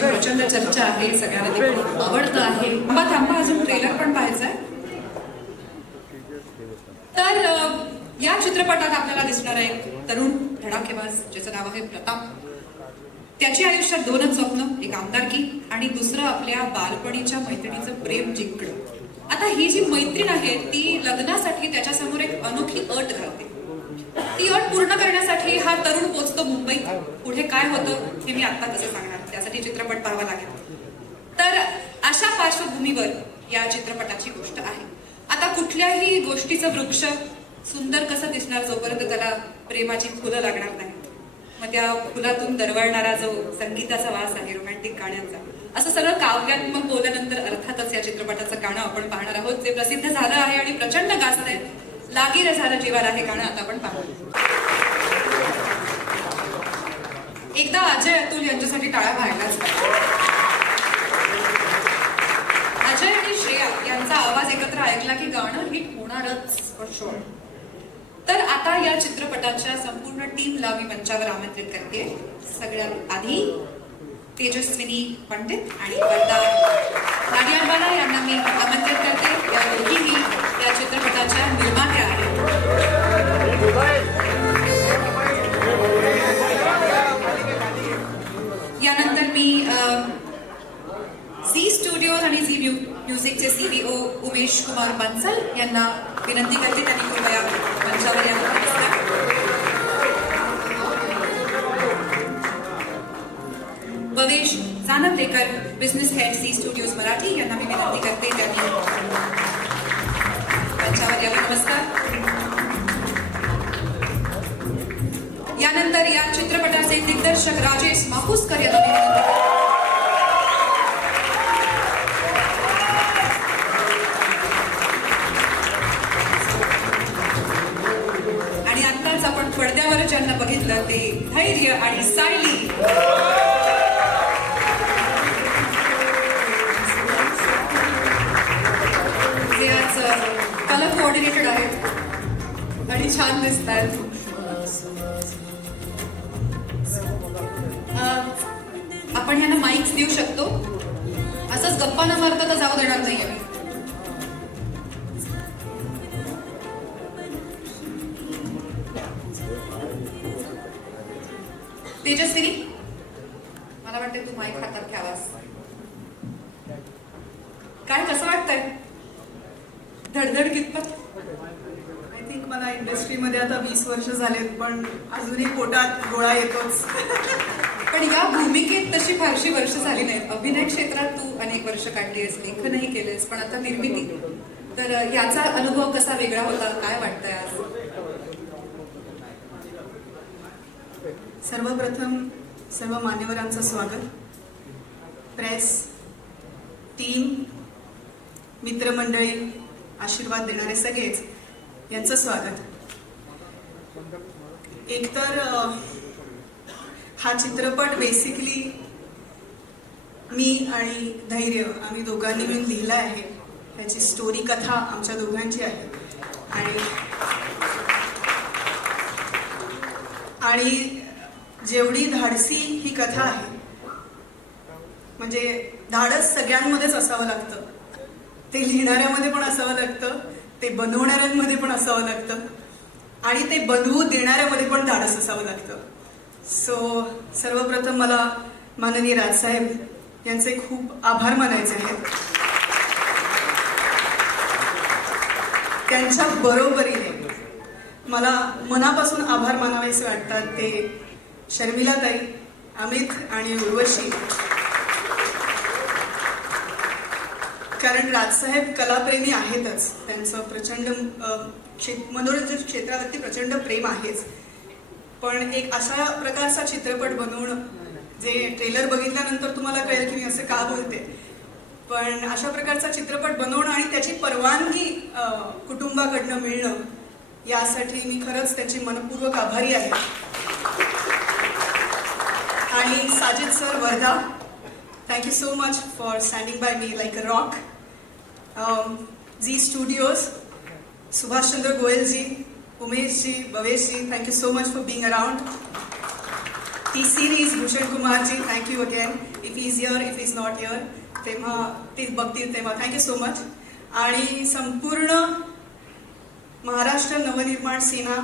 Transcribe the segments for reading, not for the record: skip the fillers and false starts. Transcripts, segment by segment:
चित्रपटाची प्रचंड चर्चा आहे, सगळ्यांना ते खूप आवडतं आहे. थांबा अजून ट्रेलर पण पाहायचंय. तर या चित्रपटात आपल्याला दिसणार आहे तरुण धडाकेबाज ज्याचं नाव आहे प्रताप. त्याची आयुष्यात दोनच स्वप्न, एक आमदारकी आणि दुसरं आपल्या बालपणीच्या मैत्रिणीचं प्रेम जिंकणं. आता ही जी मैत्रीण आहे ती लग्नासाठी त्याच्यासमोर एक अनोखी अट घालते. ती अट पूर्ण करण्यासाठी हा तरुण पोचतो मुंबईत. पुढे काय होतं हे मी आता कसं सांगणार, त्यासाठी चित्रपट पाहावा लागेल. तर अशा पार्श्वभूमीवर या चित्रपटाची गोष्ट आहे. आता कुठल्याही गोष्टीचं वृक्ष सुंदर कसं दिसणार जोपर्यंत त्याला प्रेमाची फुलं लागणार नाही. मग त्या फुलातून दरवळणारा जो संगीताचा वास आहे, रोमॅन्टिक गाण्यांचा, असं सगळं काव्यात्मक बोलल्यानंतर अर्थातच या चित्रपटाचं गाणं आपण पाहणार आहोत, जे प्रसिद्ध झालं आहे आणि प्रचंड गाजलंय. लागी रे झालं जीवाला हे गाणं आता आपण पाहू. एकदा अजय अतुल यांच्यासाठी टाळ्या व्हायलाच पाहिजे. अजय आणि श्रेया यांचा आवाज एकत्र ऐकला की गाणं हिट होणारच फॉर शुअर. तर आता या चित्रपटाच्या संपूर्ण टीमला मी मंचावर आमंत्रित करते. सगळ्यात आधी तेजस्विनी पंडित आणि वर्धा नाडियाडवाला यांना मी आमंत्रित करते. या दोघीही या चित्रपटाच्या निर्मात्या आहेत. यानंतर मी झी स्टुडिओज आणि झी म्युझिकचे सीईओ उमेश कुमार बन्सल यांना विनंती करते त्यांनी कृपया मंचावर यावं. Bhavesh Janvalekar business head Zee studios Marathi यांना मी विनंती करते त्यांनी मंचावर यावं. नमस्कार. यानंतर या चित्रपटाचे दिग्दर्शक राजेश मापुसकर यांना मी विनंती करते. आणि आत्ताच आपण पडद्यावर ज्यांना बघितलं ते धैर्य आणि सायली. जे आज कलर कोऑर्डिनेटेड आहेत आणि छान दिसत आहेत. आपण यांना माईक्स देऊ शकतो. असंच गप्पा न मारता तर जाऊ देणार नाही आम्ही. तेजस्विनी, मला वाटतं तू माईक हातात घ्यावास. काय कसं वाटतंय? धडधड कितपत? आय थिंक मला इंडस्ट्रीमध्ये आता 20 वर्ष झालेत, पण अजूनही पोटात गोळा येतोच. पण या भूमिकेत तशी फारशी वर्ष झाली नाहीत. अभिनय क्षेत्रात तू अनेक वर्ष काढली आहेस, लेखनही केलेस, पण आता निर्मिती. तर याचा अनुभव कसा वेगळा होता, काय वाटतंय आज? सर्वप्रथम सर्व मान्यवरांचं स्वागत. प्रेस, टीम, मित्रमंडळी, आशीर्वाद देणारे सगळेच यांचं स्वागत. एकतर हा चित्रपट बेसिकली मी आणि धैर्य आम्ही दोघांनी मिळून लिहिला आहे. त्याची स्टोरी कथा आमच्या दोघांची आहे. आणि जेवढी धाडसी ही कथा आहे, म्हणजे धाडस सगळ्यांमध्येच असावं लागतं. ते लिहिणाऱ्यामध्ये पण असावं लागतं, ते बनवणाऱ्यांमध्ये पण असावं लागतं, आणि ते बनवू देणाऱ्यामध्ये पण धाडस असावं लागतं. सो सर्वप्रथम मला माननीय राजसाहेब यांचे खूप आभार मानायचे आहेत. त्यांच्या बरोबरीने मला मनापासून आभार मानावेसे वाटतात ते शर्मिलाताई, अमित आणि उर्वशी. कारण राजसाहेब कलाप्रेमी आहेतच. त्यांचं प्रचंड मनोरंजन क्षेत्रावरती प्रचंड प्रेम आहेच. पण एक अशा प्रकारचा चित्रपट बनवणं, जे ट्रेलर बघितल्यानंतर तुम्हाला कळेल की मी असं का बोलते, पण अशा प्रकारचा चित्रपट बनवणं आणि त्याची परवानगी कुटुंबाकडनं मिळणं, यासाठी मी खरंच त्याची मनपूर्वक आभारी आहे. आणि Sajid sir, Vardha, thank you so much for standing by me like a rock. Zee studios, Subhashchandra गोयलजी, उमेशजी, भवेशजी, thank you so much for being around. ही सिरीज भूषण कुमारजी, thank you again. If is here, if is not here, तेव्हा ती बघतील तेव्हा थँक्यू सो मच. आणि संपूर्ण महाराष्ट्र नवनिर्माण सेना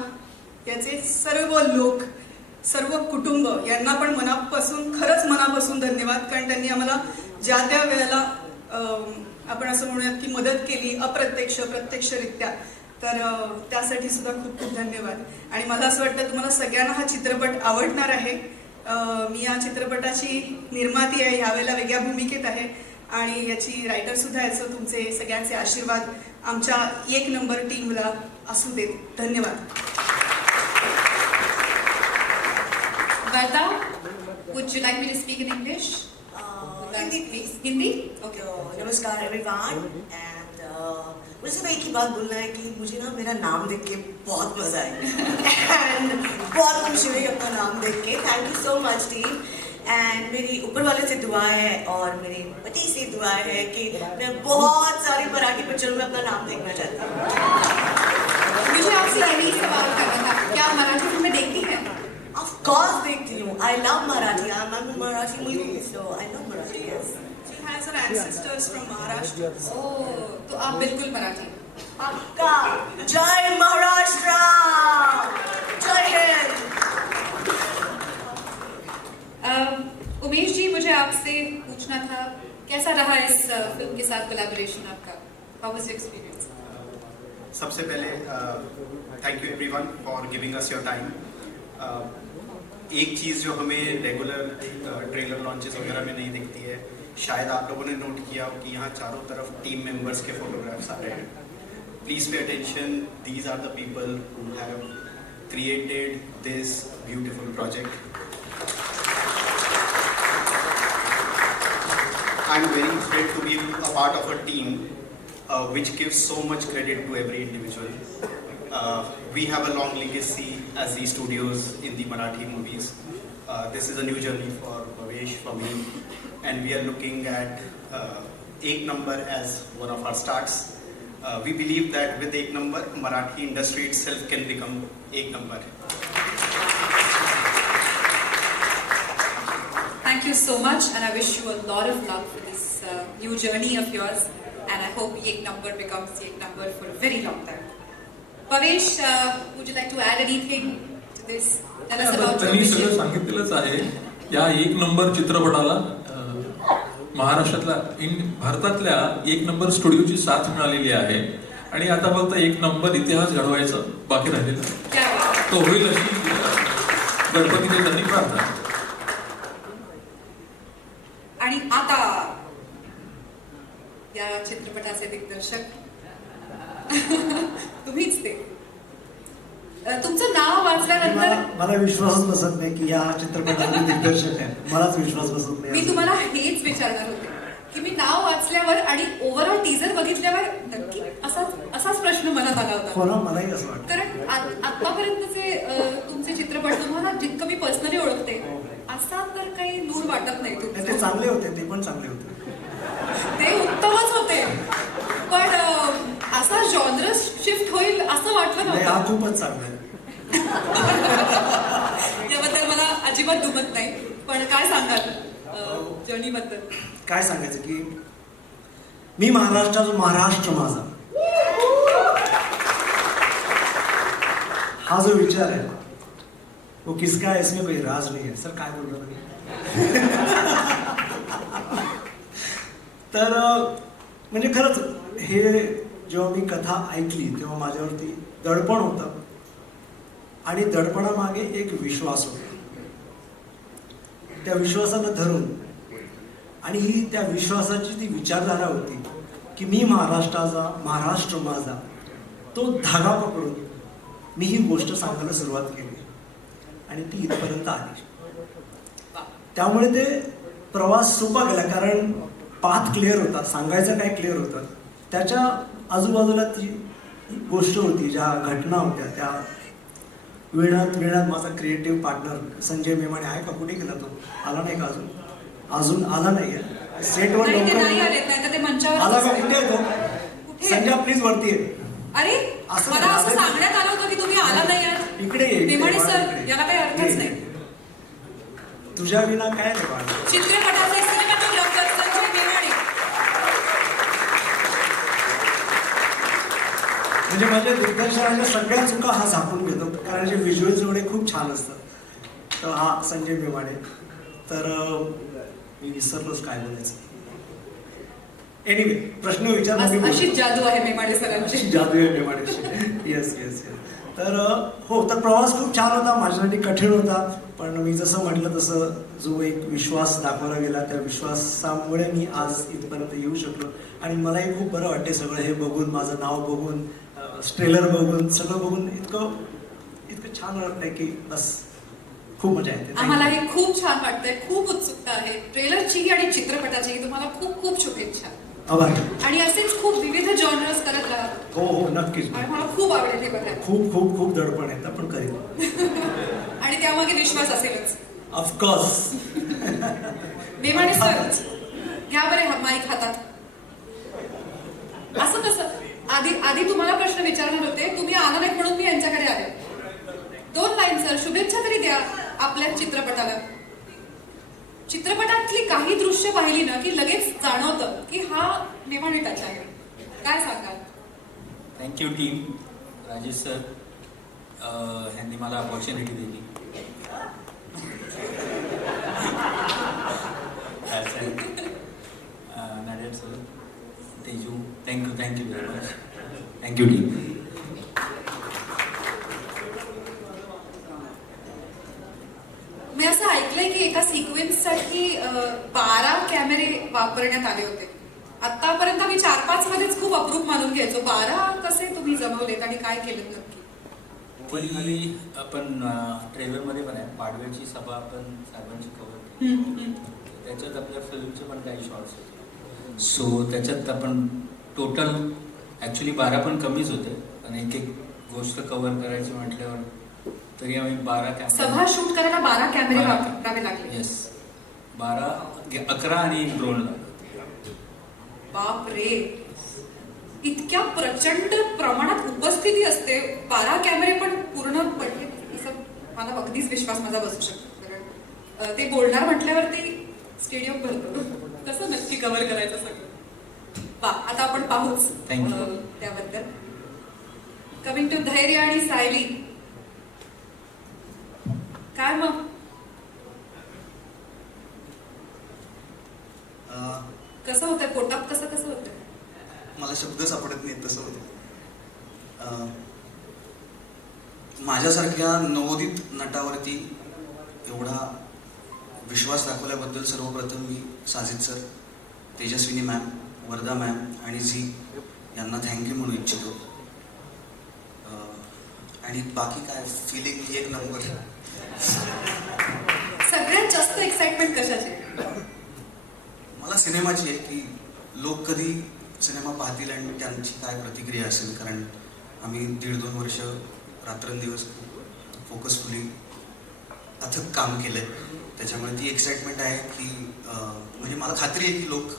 याचे सर्व लोक, सर्व कुटुंब यांना पण मनापासून, खरंच मनापासून धन्यवाद. कारण त्यांनी आम्हाला ज्या त्या वेळेला आपण असं म्हणूयात की मदत केली, अप्रत्यक्ष प्रत्यक्षरित्या. तर त्यासाठी सुद्धा खूप खूप धन्यवाद. आणि मला असं वाटतं तुम्हाला सगळ्यांना हा चित्रपट आवडणार आहे. मी या चित्रपटाची निर्माती आहे, यावेळेला वेगळ्या भूमिकेत आहे आणि याची रायटर सुद्धा आहे. सो तुमचे सगळ्यांचे आशीर्वाद आमच्या 1 नंबर टीमला असू देत. धन्यवाद. Varda, would you like me to speak in English? Hindi, please. Hindi? Okay. नमस्कार एवरीवन. एंड मुझे सिर्फ एक ही बात बोलना है कि मुझे ना मेरा नाम देख के बहुत मजा आया एंड बहुत खुशी हुई अपना नाम देख के. Thank you so much team. And मेरी ऊपर वाले से दुआ है और मेरे पति से दुआ है कि मैं बहुत सारी मराठी पिक्चरों में अपना नाम देखना चाहती हूँ. मुझे आपसे यही सवाल करना था, क्या मराठी फिल्में देखती हैं? ऑफ कोर्स देखती हूँ. I love Marathi. I am Marathi movie, so I love Marathi. Yes. She has her ancestors from Maharashtra. ओह, तो आप बिल्कुल मराठी. पक्का. जय महाराष्ट्र. जय हिंद. उमेश जी, मुझे आपसे पूछना था, कैसा रहा इस फिल्म के साथ कोलैबोरेशन आपका? हाउ वाज योर एक्सपीरियंस? सबसे पहले thank you everyone for giving us your time. एक चीज़ जो हमें रेगुलर ट्रेलर लॉन्चेस वगैरह में नहीं दिखती है, शायद आप लोगों ने नोट किया हो कि यहाँ चारों तरफ टीम मेंबर्स के फोटोग्राफ्स आ रहे हैं. Please pay attention. These are the people who have created this beautiful project. I am very thrilled to be a part of a team which gives so much credit to every individual. We have a long legacy as the studios in the Marathi movies. This is a new journey for Bhavesh, for me, and we are looking at Ek Number as one of our starts. We believe that with Ek Number, Marathi industry itself can become Ek Number. Thank you so much, and I wish you a lot of luck for this new journey of yours. And I hope Ek Number becomes Ek Number for a very long time. Bhavesh, would you like to add anything to this? Tell us about your त्यांनी सगळं vision. सांगितलेलंच आहे. या 1 number चित्रपटाला महाराष्ट्रातल्या भारतातल्या 1 number स्टुडिओची साथ मिळालेली आहे आणि आता फक्त 1 नंबर इतिहास घडवायचा बाकी राहिलेला आहे. क्या बात है. तो होईल अशी गणपतीच्या त्यांनी प्रार्थना. आणि आता या चित्रपटाचे दिग्दर्शक तुम्हीच ते. तुमचं नाव वाचल्यानंतर मला विश्वासच बसत नाही की या चित्रपटाचे दिग्दर्शक आहे. मलाच विश्वास बसत नाही. मी तुम्हाला हेच विचारणार होते की मी नाव वाचल्यावर आणि ओव्हरऑल टीजर बघितल्यावर नक्की असाच प्रश्न मनात आला होता. हो ना, मलाही असं वाटतं. कारण आतापर्यंतचे तुमचे चित्रपट तुम्हाला जितकं मी पर्सनली ओळखते असा तर काही दूर वाटत नाही. ते तुमचं चांगले होते, ते पण चांगले होते. ते उत्तमच होते, पण असा जॉनर शिफ्ट होईल असं वाटलं नाही, हा नव्हतं. खूपच चांगला आहे. याबद्दल मला अजिबात दुमत नाही. पण काय सांगाल जर्नी बद्दल? काय सांगायचं की मी महाराष्ट्राचा महाराष्ट्र माझा हा जो विचार आहे वो किसका है, इसमें कोई राज नहीं है. सर काय बोलतो मी? तर म्हणजे खरंच हे जेव्हा मी कथा ऐकली तेव्हा माझ्यावरती दडपण होतं आणि दडपणामागे एक विश्वास होता. त्या विश्वासाला धरून आणि ही त्या विश्वासाची ती विचारधारा होती की मी महाराष्ट्राचा महाराष्ट्र माझा, तो धागा पकडून मी ही गोष्ट सांगायला सुरुवात केली आणि ती इथपर्यंत आली. त्यामुळे ते प्रवास सोपा गेला कारण पाथ क्लिअर होता, सांगायचं काय क्लिअर होतं. त्याच्या आजूबाजूला ती गोष्ट होती, ज्या घटना होत्या त्या वेळात माझा क्रिएटिव्ह पार्टनर संजय मेमाणे आहे का, कुठे गेला तो? आला नाही का अजून आला नाहीये सेटवर. नाही, ते लवकर नाही आलेत, नाही तर ते मंचावर आला का? असते. कुठे आहे तो? कुठे? संजय प्लीज वरती आहे. अरे असं मला नाही, असं सांगण्यात आलं होतं की तुम्ही आला नाही आहात. इकडे ये, इकडे मेमाणे ये, सर, इकडे. याला काही अर्थच ये. नाही. तुझ्या विना काय रे बाळ. चित्रपटाचे सिनेमॅटोग्राफर संजय मेवाडे. म्हणजे माझ्या दिग्दर्शनाच्या सगळ्या चुका हा झाकून घेतो, कारण जे व्हिज्युअल्स एवढे खूप छान असतात. तर हा संजय मेवाडे. तर मी विसरलोच काय बोलायचं. एनिवे प्रश्न विचारला. अशीच जादू आहे मेवाडे सरांची. जादू आहे मेवाडेची. Yes yes yes. तर हो, तर प्रवास खूप छान होता, माझ्यासाठी कठीण होता. पण मी जसं म्हटलं तसं जो एक विश्वास दाखवला गेला, त्या विश्वासामुळे मी आज इथपर्यंत येऊ शकलो. आणि मलाही खूप बरं वाटते सगळं हे बघून, माझं नाव बघून, ट्रेलर बघून, सगळं बघून इतकं छान वाटतंय की बस खूप मजा येते. आम्हालाही खूप छान वाटतंय, खूप उत्सुकता आहे ट्रेलरची आणि चित्रपटाची. तुम्हाला खूप खूप शुभेच्छा. आभार. आणि असेच खूप विविध जॉनर्स करत राहा. हो हो नक्कीच. आणि मला खूप आवडेल हे बघायला. खूप खूप खूप दडपण आहे, पण करेल. आणि त्यामागे विश्वास असेलच. ऑफकोर्स. मेवाडे सर घ्या बरे हा माईक हातात. असं कसं? आधी तुम्हाला प्रश्न विचारणार होते, तुम्ही आला नाही म्हणून मी यांच्याकडे आले. 2 लाईन सर, शुभेच्छा तरी द्या आपल्या चित्रपटाला. चित्रपटातली काही दृश्य पाहिली ना की लगेच जाणवतं की हा मेवाडे टच आहे. काय सांगाल? Thank you team. राजेश सर यांनी मला ऑपॉर्च्युनिटी दिली. नाडेड sir, Teju, thank you very much. Thank you team. मी असं ऐकलंय की एका सिक्वेन्ससाठी 12 कॅमेरे वापरण्यात आले होते. आतापर्यंत मी 4-5 मध्येच खूप अप्रूप मानून घ्यायचो. 12 कसे तुम्ही जमवलेत आणि काय केलं नक्की? ती आपण ट्रेलरमध्ये पण आहे, पाडव्याची सभा आपण सर्वांची कव्हर केली. त्याच्यात आपल्या फिल्मचे पण काही शॉर्ट्स होते. सो त्याच्यात आपण टोटल ॲक्च्युली 12 पण कमीच होते, पण एक गोष्ट कव्हर करायची म्हटल्यावर तरी आम्ही 12 कॅमेरे. सभा शूट करायला 12 कॅमेरे वापरावे लागले. येस, 11 आणि ड्रोनला. बाप रे, इतक्या प्रचंड प्रमाणात उपस्थिती असते, 12 कॅमेरे पण पूर्ण पडले असं मला अगदीच विश्वास माझा बसू शकतो. कारण ते बोलणार म्हटल्यावरती स्टेडियम भरतो. कसं नक्की कव्हर करायचं सगळं? आता आपण पाहूच त्याबद्दल. कमिंग टू धैर्य आणि सायली, काय मग? कसं होतंय पोटात? कसं होतंय? मला शब्द सापडत नाहीत तसं होतं. माझ्यासारख्या नवोदित नटावरती एवढा विश्वास दाखवल्याबद्दल सर्वप्रथम मी Sajid sir, Tejaswini ma'am, Vardha ma'am आणि झी यांना थँक्यू म्हणू इच्छितो. आणि बाकी काय, फिलिंग एक नंबर. सगळ्यात जास्त एक्साइटमेंट कशाची? मला सिनेमाची आहे की लोक कधी सिनेमा पाहतील आणि त्यांची काय प्रतिक्रिया असेल. कारण आम्ही 1.5-2 वर्ष रात्रंदिवस फोकसफुली अथक काम केलंय. त्याच्यामुळे ती एक्साइटमेंट आहे की म्हणजे मला खात्री आहे की लोक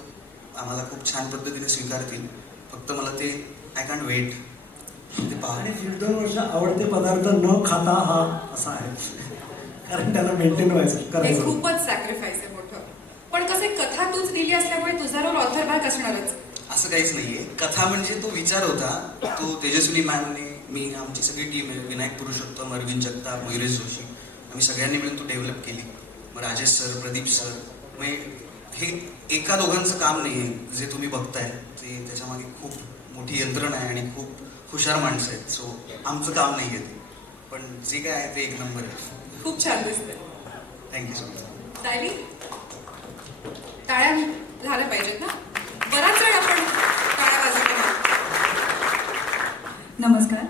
आम्हाला खूप छान पद्धतीने स्वीकारतील. फक्त मला ते आय कॅन्ट वेट ते पहा. आणि 1.5-2 वर्ष आवडते पदार्थ न खाता हा असा आहे, कारण त्याला मेंटेन हे करायचं. खूपच सॅक्रिफाईस आहे मोठं. पण कसे कथा तूच लिहिली असल्यामुळे तुझा रोल ऑथर भाग असणारच. असं काहीच नाहीये. कथा म्हणजे तो विचार होता, तो तेजस्विनी मॅमने, मी, आमची सगळी टीम आहे, विनायक पुरुषोत्तम, अरविंद जगताप, मयुरेश जोशी, आम्ही सगळ्यांनी मिळून तो डेव्हलप केली. मग राजेश सर, प्रदीप सर, मग हे एका दोघांचं काम नाहीये जे तुम्ही बघताय. ते त्याच्यामागे खूप मोठी यंत्रणा आहे आणि खूप हुशार माणसं आहेत. सो आमचं काम नाहीये ते, पण जे काय आहे ते एक नंबर आहे. खूप छान दिसतंय. Thank you so much. सायली, टाळ्या झाल्या पाहिजेत ना? बराच वेळ आपण टाळ्या वाजवल्या. नमस्कार.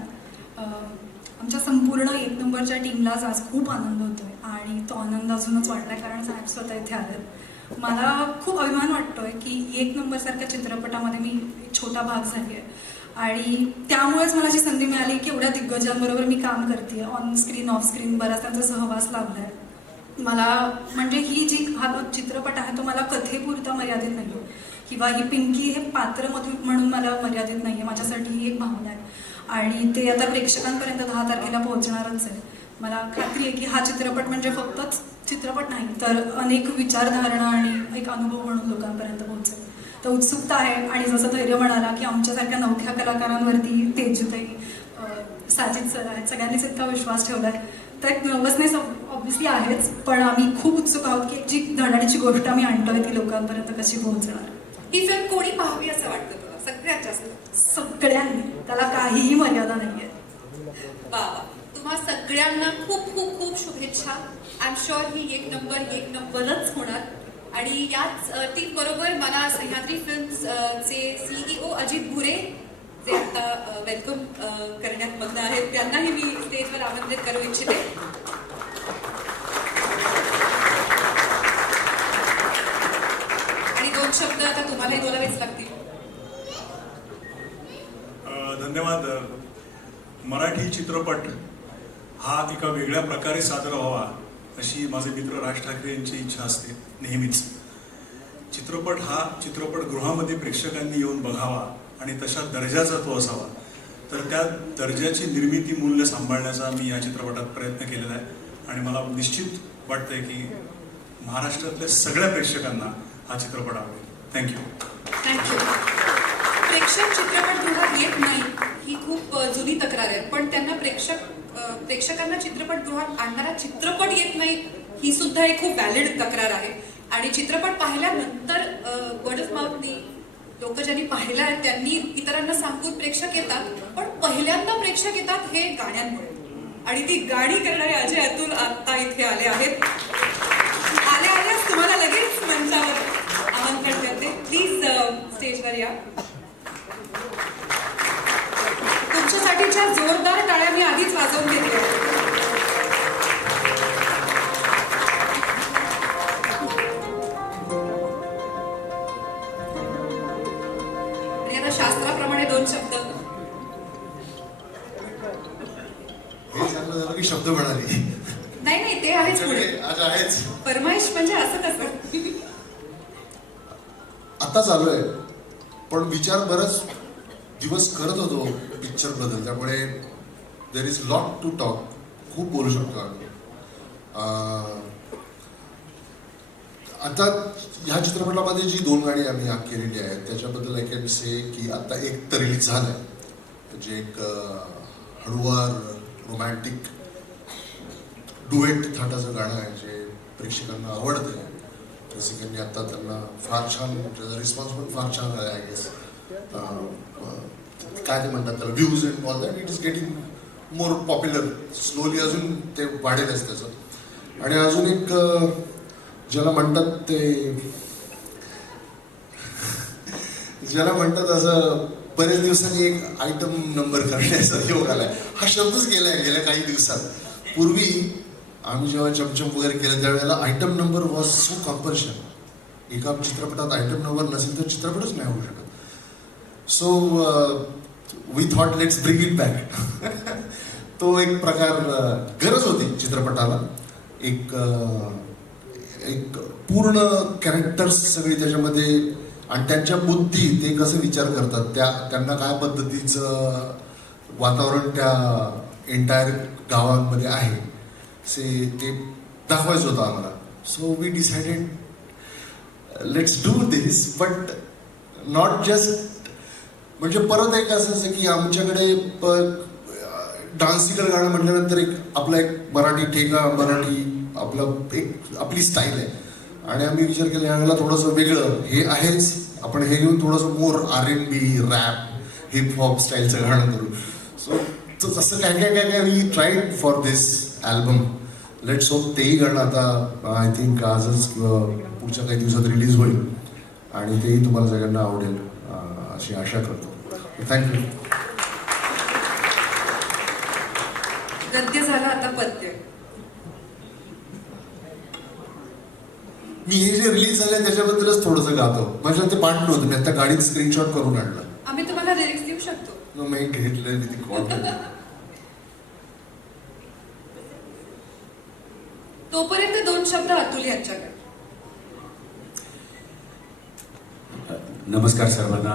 आमच्या संपूर्ण 1 नंबरच्या टीमलाच आज खूप आनंद होतोय आणि तो आनंद अजूनच वाटलाय कारण साहेब स्वतः इथे आलेत. मला खूप अभिमान वाटतोय की 1 नंबर सारख्या चित्रपटामध्ये मी एक छोटा भाग झाली आहे आणि त्यामुळेच मला जी संधी मिळाली की एवढ्या दिग्गजांबरोबर मी काम करते. ऑन स्क्रीन, ऑफ स्क्रीन बराच त्यांचा सहवास लाभलाय मला. म्हणजे ही जी हा चित्रपट आहे तो मला कथेपुरता मर्यादित नाही किंवा ही पिंकी हे पात्र म्हणून मला मर्यादित नाही आहे. माझ्यासाठी ही एक भावना आहे आणि ते आता प्रेक्षकांपर्यंत 10 तारखेला पोहोचणारच आहे. मला खात्री आहे की हा चित्रपट म्हणजे फक्तच चित्रपट नाही तर अनेक विचारधारणा आणि एक अनुभव म्हणून लोकांपर्यंत पोहोचेल. तर उत्सुकता आहे आणि जसं धैर्य म्हणाला की आमच्यासारख्या नवख्या कलाकारांवरती तेजूताई, साजिद सर आहेत, सगळ्यांनीच इतका विश्वास ठेवला आहे. तर एक नर्वसनेस ऑब्व्हियसली आहेच, पण आम्ही खूप उत्सुक आहोत की जी धडाडीची गोष्ट आम्ही आणतोय ती लोकांपर्यंत कशी पोहोचणार. ही फिल्म कोणी पाहावी असं वाटतं तुला सगळ्यात जास्त? सगळ्यांनी, त्याला काहीही मर्यादा नाहीये. बाबा, तुम्हा सगळ्यांना खूप खूप खूप शुभेच्छा. आय एम शुअर ही एक नंबरच होणार. आणि याच टीम बरोबर मला सह्याद्री फिल्म्स चे CEO अजित भुरे जे आता वेलकम करण्यात मग्न आहेत त्यांनाही मी स्टेजवर आमंत्रित करू इच्छिते. आणि 2 शब्द आता तुम्हालाही बोलावेच लागतील. धन्यवाद. मराठी चित्रपट हा एका वेगळ्या प्रकारे सादर व्हावा अशी माझे मित्र राज ठाकरे यांची इच्छा असते नेहमीच. चित्रपट हा चित्रपटगृहामध्ये प्रेक्षकांनी येऊन बघावा आणि तशा दर्जाचा तो असावा. तर त्या दर्जाची निर्मिती मूल्य सांभाळण्याचा मी या चित्रपटात प्रयत्न केलेला आहे आणि मला निश्चित वाटतंय की महाराष्ट्रातल्या सगळ्या प्रेक्षकांना हा चित्रपट आवडेल. थँक्यू. प्रेक्षक चित्रपटगृहात येत नाही ही खूप जुनी तक्रार आहे, पण त्यांना प्रेक्षकांना चित्रपटगृहात आणणारा चित्रपट येत नाही ही सुद्धा एक खूप व्हॅलिड तक्रार आहे. आणि चित्रपट पाहिल्यानंतर वर्ड ऑफ माउथनी लोक ज्यांनी पाहिला आहे त्यांनी इतरांना सांगून प्रेक्षक येतात, पण पहिल्यांदा प्रेक्षक येतात हे गाण्यांमुळे. आणि ती गाणी करणारे अजय अतुल आता इथे आले आहेत. आल्याच तुम्हाला लगेच मंचावर आमंत्रण करते. प्लीज स्टेजवर या. तुमच्यासाठीच्या जोरदार टाळ्या मी आधीच वाजवून घेतल्या. आणि आता शास्त्राप्रमाणे 2 शब्द. हे सांगलं झालं की शब्द म्हणाले. नाही ते आहेच पुढे. आज आहेच. फरमाईश म्हणजे असं कसं. आता चालू आहे, पण विचार बरंच दिवस करत होतो पिक्चर बद्दल, त्यामुळे there is lot to talk. खूप बोलू शकतो आम्ही. आता ह्या चित्रपटामध्ये जी 2 गाणी आम्ही केलेली आहेत त्याच्याबद्दल आय कॅन से की आता एक तर रिलीज झालं आहे जे एक हळुवार रोमॅन्टिक डुएट थाटाचं गाणं आहे जे प्रेक्षकांना आवडतं आहे. रसिकांनी आता त्यांना फार छान, त्याचा रिस्पॉन्स पण फार छान आहे. आय गेस काय ते म्हणतात त्याला, views and all that. It is getting more popular. Slowly अजून ते वाढेलच त्याचं. आणि अजून एक ज्याला म्हणतात असं बरेच दिवसांनी एक आयटम नंबर करण्याचा योग आलाय. हा शब्दच गेलाय गेल्या काही दिवसात. पूर्वी आम्ही जेव्हा चमचम वगैरे केलं त्यावेळेला item number was so compulsion. एका चित्रपटात आयटम नंबर नसेल तर चित्रपटच नाही होऊ शकत. So we thought let's bring it back. तो एक प्रकार गरज होती चित्रपटाला. एक पूर्ण कॅरेक्टर्स सगळी त्याच्यामध्ये आणि त्यांच्या बुद्धी, ते कसं विचार करतात, त्यांना काय पद्धतीचं वातावरण त्या एंटायर गावांमध्ये आहे ते दाखवायचं होतं आम्हाला. So we decided let's do this, but not just म्हणजे परत एक असं की आमच्याकडे डान्सिकल गाणं म्हटल्यानंतर आपला एक मराठी ठेका, मराठी आपली स्टाईल आहे. आणि आम्ही विचार केला यावेळेला थोडंसं वेगळं हे आहेच, आपण हे घेऊन थोडंसं मोर R&B, रॅप, हिपहॉप स्टाईलचं गाणं करू. सो तसं काय we tried for this album. Let's hope तेही गाणं आता आय थिंक आजच किंवा पुढच्या काही दिवसात रिलीज होईल आणि तेही तुम्हाला सगळ्यांना आवडेल अशी आशा करतो. थँक्यू. गद्य झालं, आता पद्य. मी हे जे रिलीज झालंय त्याच्याबद्दलच थोडंसं गातो. माझ्या ते पाठ नव्हतं, मी आता गाडीत स्क्रीनशॉट करून आणलं. आम्ही तुम्हाला लिरिक्स देऊ शकतो. मी घेतलं. तोपर्यंत 2 शब्द अतुल यांच्याकडे. नमस्कार सर्वांना.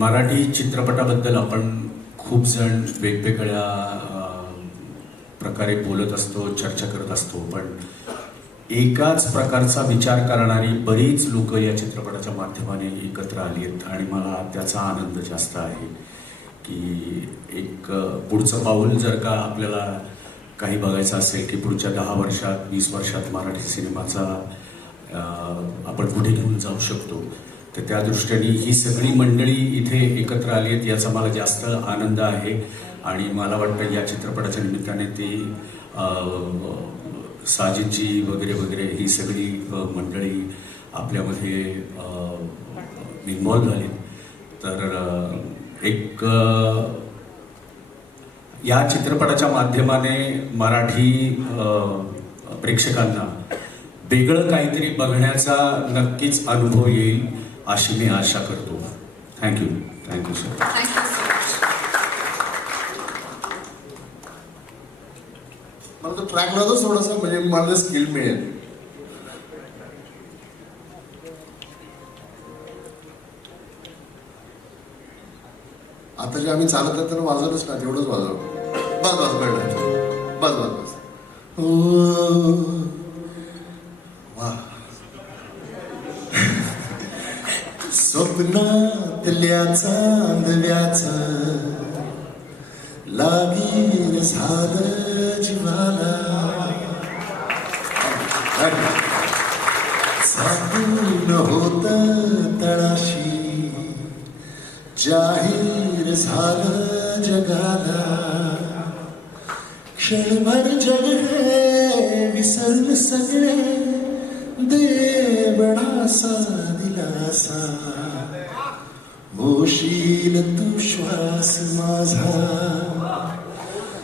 मराठी चित्रपटाबद्दल आपण खूप जण वेगवेगळ्या प्रकारे बोलत असतो, चर्चा करत असतो, पण एकाच प्रकारचा विचार करणारी बरीच लोक या चित्रपटाच्या माध्यमाने एकत्र आली आहेत आणि मला त्याचा आनंद जास्त आहे की एक पुढचं पाऊल जर का आपल्याला काही बघायचं असेल की पुढच्या 10 वर्षात 20 वर्षात मराठी सिनेमाचा आपण पुढे घेऊन जाऊ शकतो, तर त्या दृष्टीने ही सगळी मंडळी इथे एकत्र आली आहेत याचा मला जास्त आनंद आहे. आणि मला वाटतं या चित्रपटाच्या निमित्ताने ते साजिदजी वगैरे वगैरे ही सगळी मंडळी आपल्यामध्ये इन्व्हॉल्व झाली. तर एक या चित्रपटाच्या माध्यमाने मराठी प्रेक्षकांना वेगळं काहीतरी बघण्याचा नक्कीच अनुभव येईल अशी मी आशा करतो. Thank you sir. Thank you so much. मला तो ट्रॅक लावतोच थोडासा, म्हणजे मला स्किल मिळेल. आता जे आम्ही चालत आहे तर वाजवलंच ना, तेवढंच वाजव. बस बस कळलं, बस बस बस. वा. स्वप्नातल्या चांदव्याच लागीर झालं जीवाला, साधून होत तळाशी जाहीर झालं जगाला. क्षणभर जग हे विसरलं सगळे, देवणासा दिलासा, होशील तू श्वास माझा.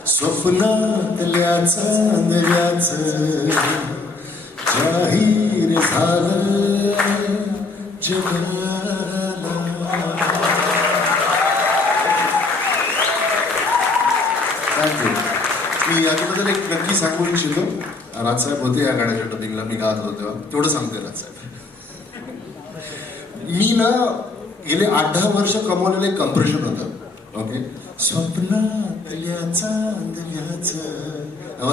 स्वप्नातल्या चांदव्याच जाहीर झालं जगाला. थँक्यू. मी याच्याबद्दल एक नक्की सांगू इच्छितो. राजसाहेब होते या गाण्याच्या डबिंगला, मी गात होतो तेव्हा, तेवढं सांगते राजसाहेब. मी ना गेले 8-10 वर्ष कमवलेलं एक कम्प्रेशन होतं. ओके. स्वप्नातल्या चांदव्याच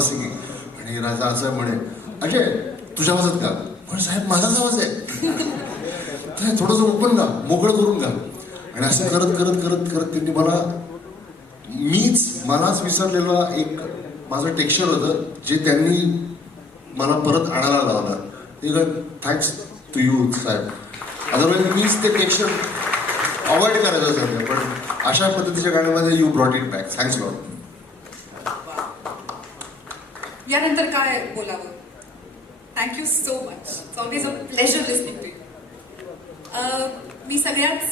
सिंगिंग. आणि राजा असं म्हणे, अजय तुझ्या आवाजात का? पण साहेब माझाच आवाज आहे, थोडंसं ओपन गा, मोकळं करून गा. आणि असं करत करत करत करत त्यांनी मलाच विसरलेलं एक माझं टेक्स्चर होतं जे त्यांनी मला परत आणायला लावलं. थँक्स टू यू साहेब. अदरवाईज मीच ते टेक्स्चर अवॉइड करायचं सध्या, पण अशा पद्धतीच्या गाण्यामध्ये you brought it back. Thanks lot. यानंतर काय बोलावं? Thank you so much. It's always a pleasure listening to you. मी सगळ्याच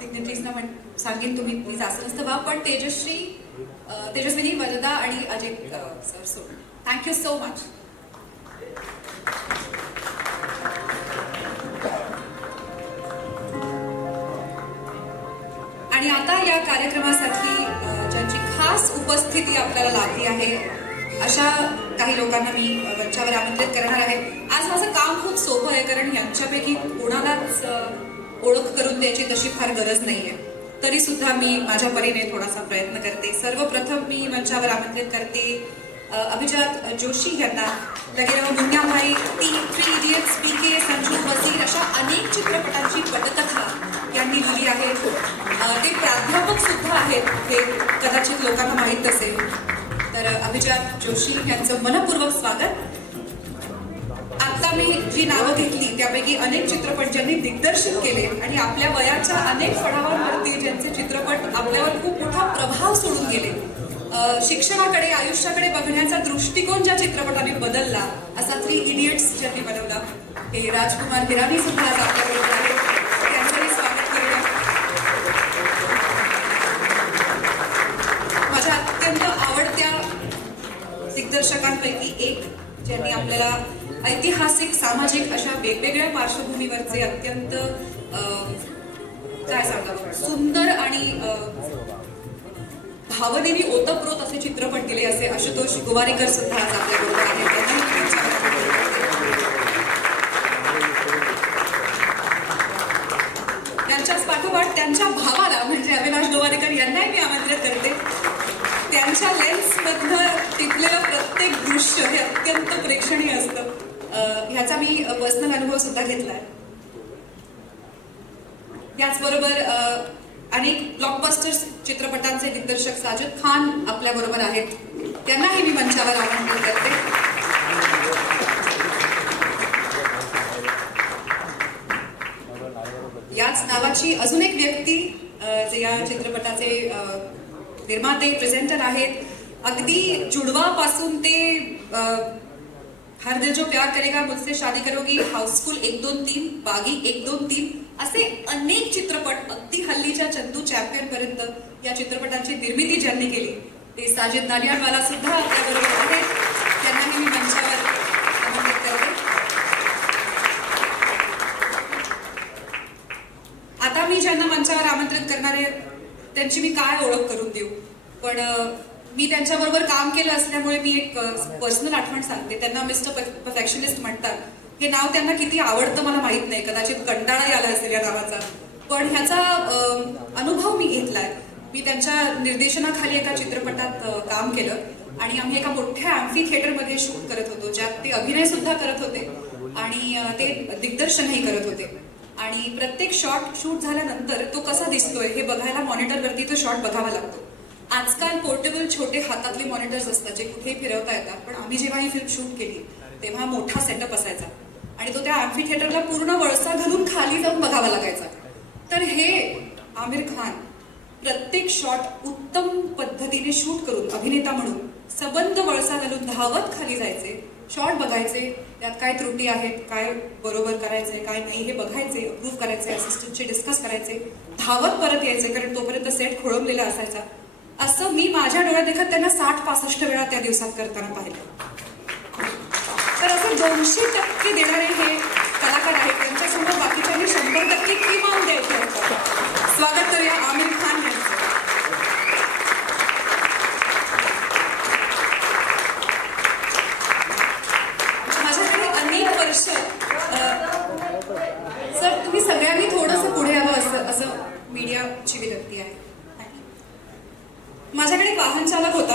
डिग्निटरीजना सांगेन तुम्ही प्लीज असं नसतं व्हा, पण तेजस्विनी, वरदा आणि अजय सर सोडून. Thank you so much. आणि आता या कार्यक्रमासाठी ज्यांची खास उपस्थिती आपल्याला लाभली आहे अशा काही लोकांना मी मंचावर आमंत्रित करणार आहे. आज माझं काम खूप सोपं आहे, कारण यांच्यापैकी कोणालाच ओळख करून द्यायची तशी फार गरज नाहीये. तरी सुद्धा मी माझ्या परीने थोडासा प्रयत्न करते. सर्वप्रथम मी मंचावर आमंत्रित करते अभिजात जोशी यांना. लगेच मुन्नाभाई, 3 इडियट्स, PK, संजू, वजीर अशा अनेक चित्रपटांची पटकथा यांनी लिहिली आहे. ते प्राध्यापक सुद्धा आहेत, हे कदाचित लोकांना माहीत असेल. तर अभिजात जोशी यांचं मनपूर्वक स्वागत. आता मी जी नावं घेतली त्यापैकी अनेक चित्रपट ज्यांनी दिग्दर्शित केले आणि आपल्या वयाच्या अनेक पडावांवरती ज्यांचे चित्रपट आपल्यावर खूप मोठा प्रभाव सोडून गेले, शिक्षणाकडे, आयुष्याकडे बघण्याचा दृष्टिकोन ज्या चित्रपटाने बदलला, असा 3 इडियट्स ज्यांनी बनवला, हे राजकुमार हिरानी सुद्धा आज आपल्याबरोबर आहेत. त्यांचंही स्वागत करूया. माझ्या अत्यंत आवडत्या दिग्दर्शकांपैकी एक, ज्यांनी आपल्याला ऐतिहासिक, सामाजिक अशा वेगवेगळ्या पार्श्वभूमीवरचे अत्यंत काय सांगावं, सुंदर आणि भावनेनी ओतप्रोत असे चित्रपट केले, असे आशुतोष गोवारीकर सुद्धा आज आपल्याबरोबर आहेत. त्यांच्याच पाठोपाठ त्यांच्या भावाला म्हणजे अविनाश गोवारीकर यांनाही मी आमंत्रित करते. त्यांच्या लेन्समधनं टिपलेलं प्रत्येक दृश्य हे अत्यंत प्रेक्षणीय असतं. ह्याचा मी पर्सनल अनुभव सुद्धा घेतलाय. याचबरोबर अनेक ब्लॉकबस्टर चित्रपटांचे दिग्दर्शक साजिद खान आपल्या बरोबर आहेत. त्यांनाही मी मंचावर आमंत्रित करते. याच नावाची अजून एक व्यक्ती जे या चित्रपटाचे निर्माते प्रेझेंटर आहेत. अगदी जुडवापासून ते हर दिल जो प्यार करेगा, मुझसे शादी करोगी, हाऊसफुल 1, 2, 3, बागी 1, 2, 3 असे अनेक चित्रपट अगदी हल्लीच्या चंदू चॅम्पियन पर्यंत या चित्रपटांची निर्मिती ज्यांनी केली ते साजिद नाडियाडवाला सुद्धा आपल्याबरोबर आहेत. त्यांनाही मी मंचावर आमंत्रित करते. आता मी ज्यांना मंचावर आमंत्रित करणार आहे त्यांची मी काय ओळख करून देऊ, पण मी त्यांच्याबरोबर काम केलं असल्यामुळे मी एक पर्सनल आठवण सांगते. त्यांना मिस्टर परफेक्शनिस्ट म्हणतात. हे नाव त्यांना किती आवडतं मला माहित नाही, कदाचित कंटाळा आला असेल या नावाचा, पण ह्याचा अनुभव मी घेतलाय. मी त्यांच्या निर्देशनाखाली एका चित्रपटात काम केलं आणि आम्ही एका मोठ्या अॅम्फी थिएटरमध्ये शूट करत होतो, ज्यात ते अभिनय सुद्धा करत होते आणि ते दिग्दर्शनही करत होते. आणि प्रत्येक शॉट शूट झाल्यानंतर तो कसा दिसतोय हे बघायला मॉनिटरवरती तो शॉट बघावा लागतो. आजकाल पोर्टेबल छोटे हातातले मॉनिटर्स असतात जे कुठेही फिरवता येतात, पण आम्ही जेव्हा ही फिल्म शूट केली तेव्हा मोठा सेटअप असायचा आणि तो त्या अॅम्फी थिएटरला पूर्ण वळसा घालून खाली जाऊन बघावा लागायचा. तर हे आमिर खान प्रत्येक शॉट उत्तम पद्धतीने शूट करून अभिनेता म्हणून सबंध वळसा घालून धावत खाली जायचे, शॉट बघायचे, त्यात काय त्रुटी आहेत, काय बरोबर करायचंय काय नाही हे बघायचे, अप्रूव्ह करायचे, असिस्टंटशी डिस्कस करायचे, धावत परत यायचे कारण तोपर्यंत सेट खोळंबलेला असायचा. असं मी माझ्या डोळ्यात देखत त्यांना 60-65 वेळा त्या दिवसात करताना पाहिलं. तर असं 200% देणारे हे कलाकार आहेत. त्यांच्यासमोर बाकीच्यांनी 100% किमान द्यायचं होतं. स्वागत करूया आमिर खान यांचं. माझ्याकडे अनेक वर्ष सर तुम्ही सगळ्यांनी थोडंसं पुढे यावं असं मीडियाची विनंती आहे. माझ्याकडे वाहन चालक होता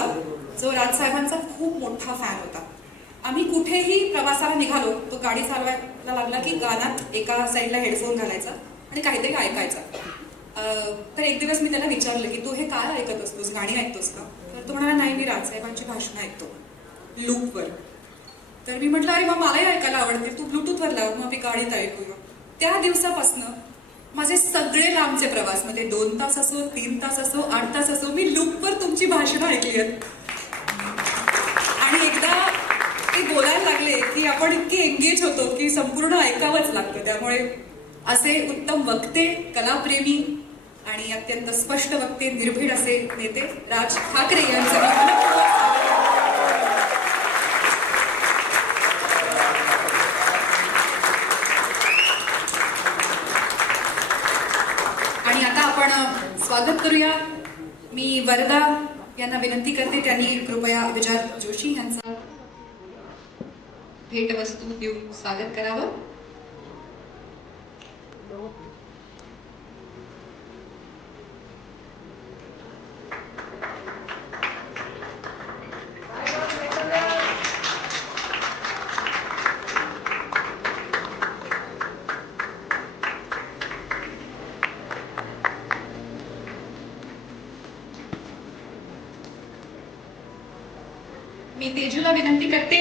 जो राजसाहेबांचा खूप मोठा फॅन होता. आम्ही कुठेही प्रवासाला निघालो तो गाडी चालवायला लागला की गाण्यात एका साईडला हेडफोन घालायचा आणि काहीतरी ऐकायचा. तर एक दिवस मी त्याला विचारलं की तू हे काय ऐकत असतोस, गाणी ऐकतोस का? तर तो म्हणाला नाही, मी राजसाहेबांची भाषणं ऐकतो लूपवर. तर मी म्हटलं अरे मग मलाही ऐकायला आवडते, तू ब्लूटूथवर लाव, मग मी गाडीत ऐकूया. त्या दिवसापासनं माझे सगळे लांबचे प्रवास, म्हणजे 2 तास असो, 3 तास असो, 8 तास असो, मी लूपवर तुमची भाषणं ऐकली आहेत. आणि एकदा ते बोलायला लागले की आपण इतके एंगेज होतो की संपूर्ण ऐकावंच लागतं. त्यामुळे असे उत्तम वक्ते, कलाप्रेमी आणि अत्यंत स्पष्ट वक्ते, निर्भीड असे नेते राज ठाकरे यांचं स्वागत करूया. मी वरदा यांना विनंती करते त्यांनी कृपया विजय जोशी यांचा भेटवस्तू देऊन स्वागत करावं. मी तेजूला विनंती करते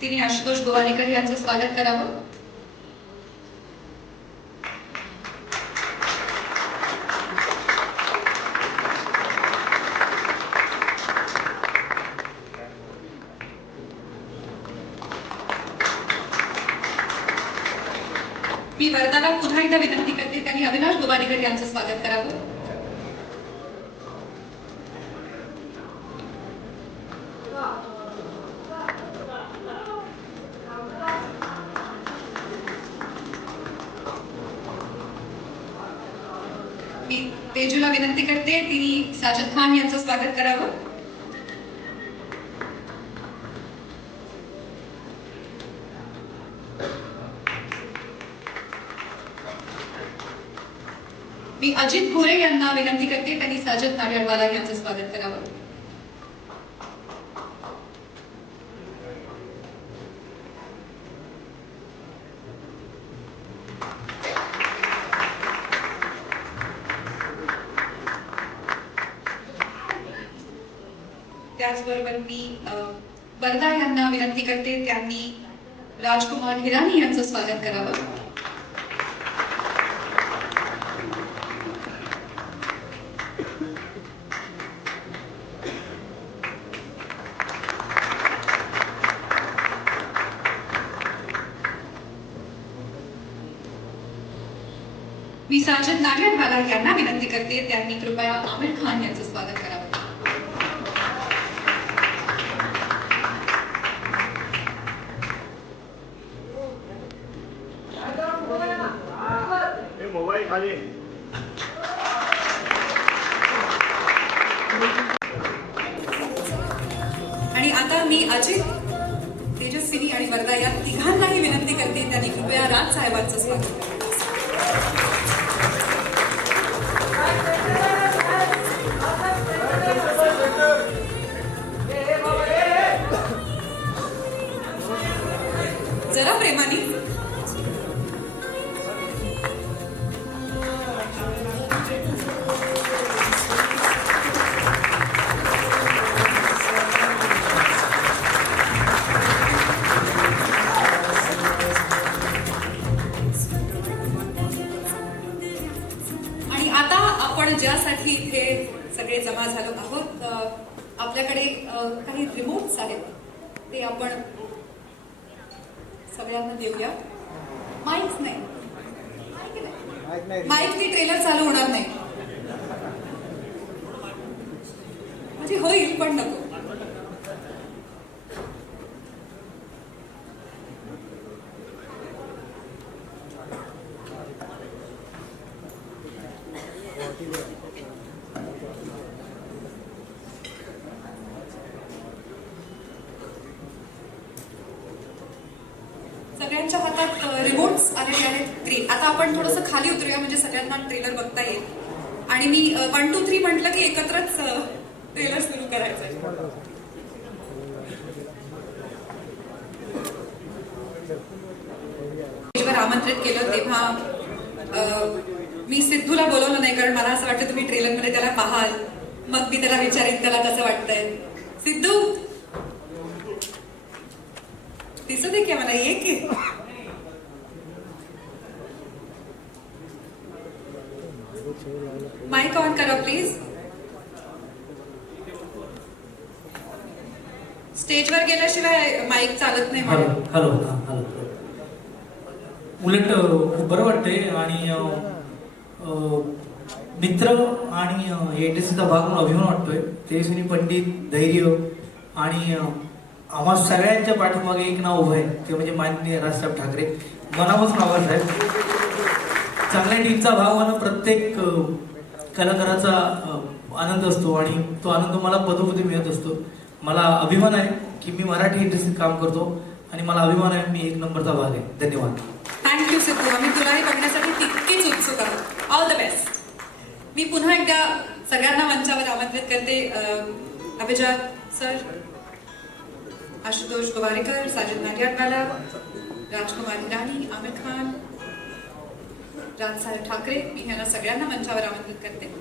तिने आशुतोष गोवारीकर यांचं स्वागत करावं. मी वरदाला पुन्हा एकदा विनंती करते त्यांनी अविनाश गोवारीकर यांचं स्वागत करावं. मी तेजूला विनंती करते तिने साजिद खान यांचं स्वागत करावं. मी अजित गोरे यांना विनंती करते त्यांनी साजिद नाडियाडवाला यांचं स्वागत करावं. त्याचबरोबर मी वरदा यांना विनंती करते त्यांनी राजकुमार हिरानी यांचं स्वागत करावं. मी साजद नाडियाडवाला यांना विनंती करते त्यांनी कृपया आमिर खान यांचं स्वागत करावं. आणि आता मी अजित, तेजस्विनी आणि वरदा या तिघांनाही विनंती करते त्यांनी कृपया राज साहेबांचं स्वागत करावं. जरा प्रेमाने. आणि आता आपण ज्यासाठी इथे सगळे जमा झालो आहोत, आपल्याकडे काही रिमोट्स आहेत, ते आपण सगळ्यांना देऊया. माईक नाही, माईकनी ट्रेलर चालू होणार नाही, म्हणजे होईल पण नको. सगळ्यांच्या हातात रिमोट्स आलेले आहेत. ग्रेट. आता आपण थोडंसं खाली उतरूया म्हणजे सगळ्यांना ट्रेलर बघता येईल. आणि मी 1 2 3 म्हटलं की एकत्रच ट्रेलर सुरू करायचं आहे. आमंत्रित केलं तेव्हा मी सिद्धूला बोलवलं नाही, कारण मला असं वाटतं तुम्ही ट्रेलर मध्ये त्याला पाहाल, मग मी त्याला विचारेन त्याला कसं वाटतंय. सिद्धू दिसत आहे की मला एक आहे. माईक ऑन करा प्लीज. स्टेजवर गेल्याशिवाय माईक चालत नाही. Hello hello hello. उलट बरं वाटतंय आणि मित्र आणि इंडस्ट्रीचा भाग म्हणून अभिमान वाटतोय. तेजस्विनी पंडित, धैर्य आणि आम्हा सगळ्यांच्या पाठीमागे एक नाव उभं आहे, ते म्हणजे माननीय राजसाहेब ठाकरे. मनापासून आभार साहेब. चांगल्या टीमचा भाग म्हणून प्रत्येक कलाकाराचा आनंद असतो आणि तो आनंद मला पदोपदी मिळत असतो. मला अभिमान आहे की मी मराठी इंडस्ट्रीत काम करतो आणि मला अभिमान आहे मी 1 नंबरचा भाग आहे. धन्यवाद. थँक्यू सिद्धू. आम्ही तुलाही बघण्यासाठी तितकीच उत्सुक आहोत. All the best. मी पुन्हा एकदा सगळ्यांना मंचावर आमंत्रित करते. अभिजात सर, आशुतोष गोवारीकर, साजद नाडियाडवाला, राजकुमार हिरानी, आमिर खान, राजसाहेब ठाकरे, मी यांना सगळ्यांना मंचावर आमंत्रित करते.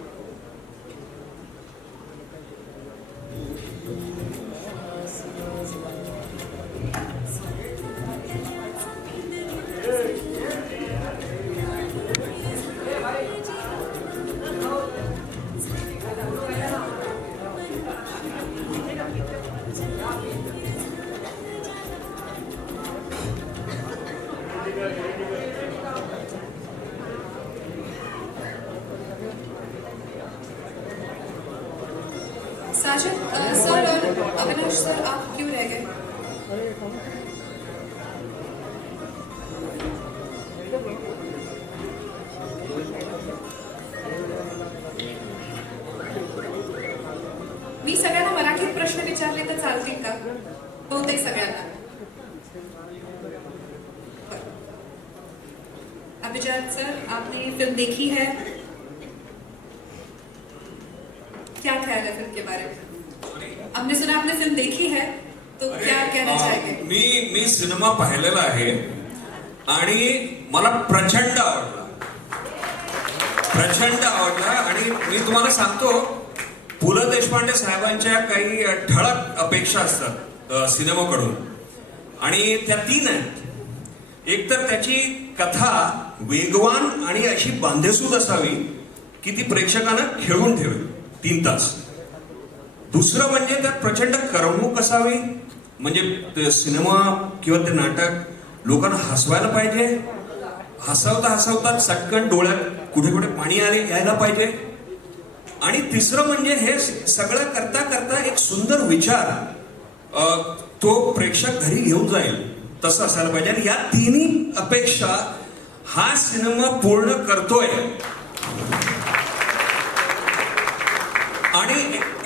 साजिद सर और अविनाश सर, आप क्यों रह गए? मी सगळ्यांना मराठीत प्रश्न विचारले तर चालतील का? बहुतेक सगळ्यांना. अभिजात सर, आपने फिल्म देखी है, क्या ख्याल है फिल्म के बारे में? हमने सुना आपने फिल्म देखी है, तो क्या कहना चाहेंगे? मी सिनेमा पाहिलेला आहे आणि मला प्रचंड आवडला आणि मी तुम्हाला सांगतो पु ल देशपांडे साहेबांच्या काही ठळक अपेक्षा असतात सिनेमाकडून, आणि त्या 3 आहेत. एक तर त्याची कथा वेगवान आणि अशी बांधेसूद असावी की ती प्रेक्षकांना खेळून ठेवेल 3 तास. दुसरं म्हणजे त्यात प्रचंड करमणूक असावी, म्हणजे ते सिनेमा किंवा ते नाटक लोकांना हसवायला पाहिजे, हसवता हसवता चटकन डोळ्यात कुठे कुठे पाणी यायला पाहिजे. आणि तिसरं म्हणजे हे सगळं करता करता एक सुंदर विचार तो प्रेक्षक घरी घेऊन जाईल तसं असायला पाहिजे. आणि या 3 अपेक्षा हा सिनेमा पूर्ण करतोय. आणि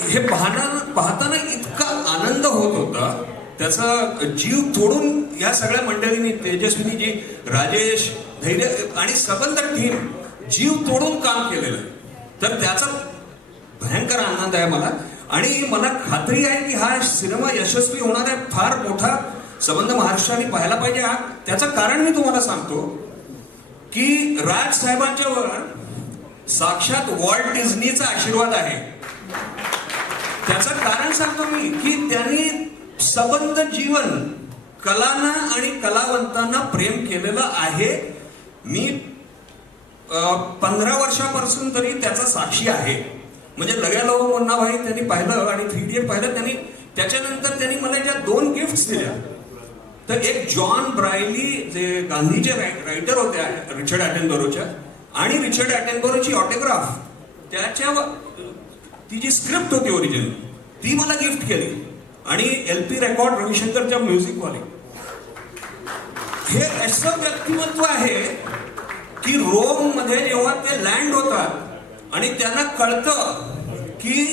हे पाहताना इतका आनंद होत होता, त्याचा जीव तोडून या सगळ्या मंडळींनी, तेजस्विनीजी, राजेश, धैर्य आणि सबंध टीम जीव तोडून काम केलेलं आहे. तर त्याचा भयंकर आनंद आहे मला. आणि मला खात्री आहे की हा सिनेमा यशस्वी होणार आहे. फार मोठा संबंध महाराष्ट्राने पाहायला पाहिजे. त्याचं कारण मी तुम्हाला सांगतो की राज साहेबांच्या वर साक्षात वॉल्ट डिझनीचा आशीर्वाद आहे. त्याचं कारण सांगतो मी की त्यांनी सबंध जीवन कलांना आणि कलावंतांना प्रेम केलेलं आहे. मी 15 वर्षापासून तरी त्याचा साक्षी आहे. म्हणजे लग्या लो मुन्ना भाई त्यांनी पाहिलं आणि 3 इडियट पाहिलं त्यांनी. त्याच्यानंतर त्यांनी मला ज्या 2 गिफ्ट्स दिल्या, तर एक जॉन ब्रायली जे गांधीचे रायटर होते रिचर्ड ॲटनबरोच्या, आणि रिचर्ड ॲटनबरोची ऑटोग्राफ, त्याच्या ती जी स्क्रिप्ट होती ओरिजिनल ती मला गिफ्ट केली. आणि LP रेकॉर्ड रविशंकरच्या म्युझिकवाले. हे असं व्यक्तिमत्व आहे की रोम मध्ये जेव्हा ते लँड होतात आणि त्यांना कळतं की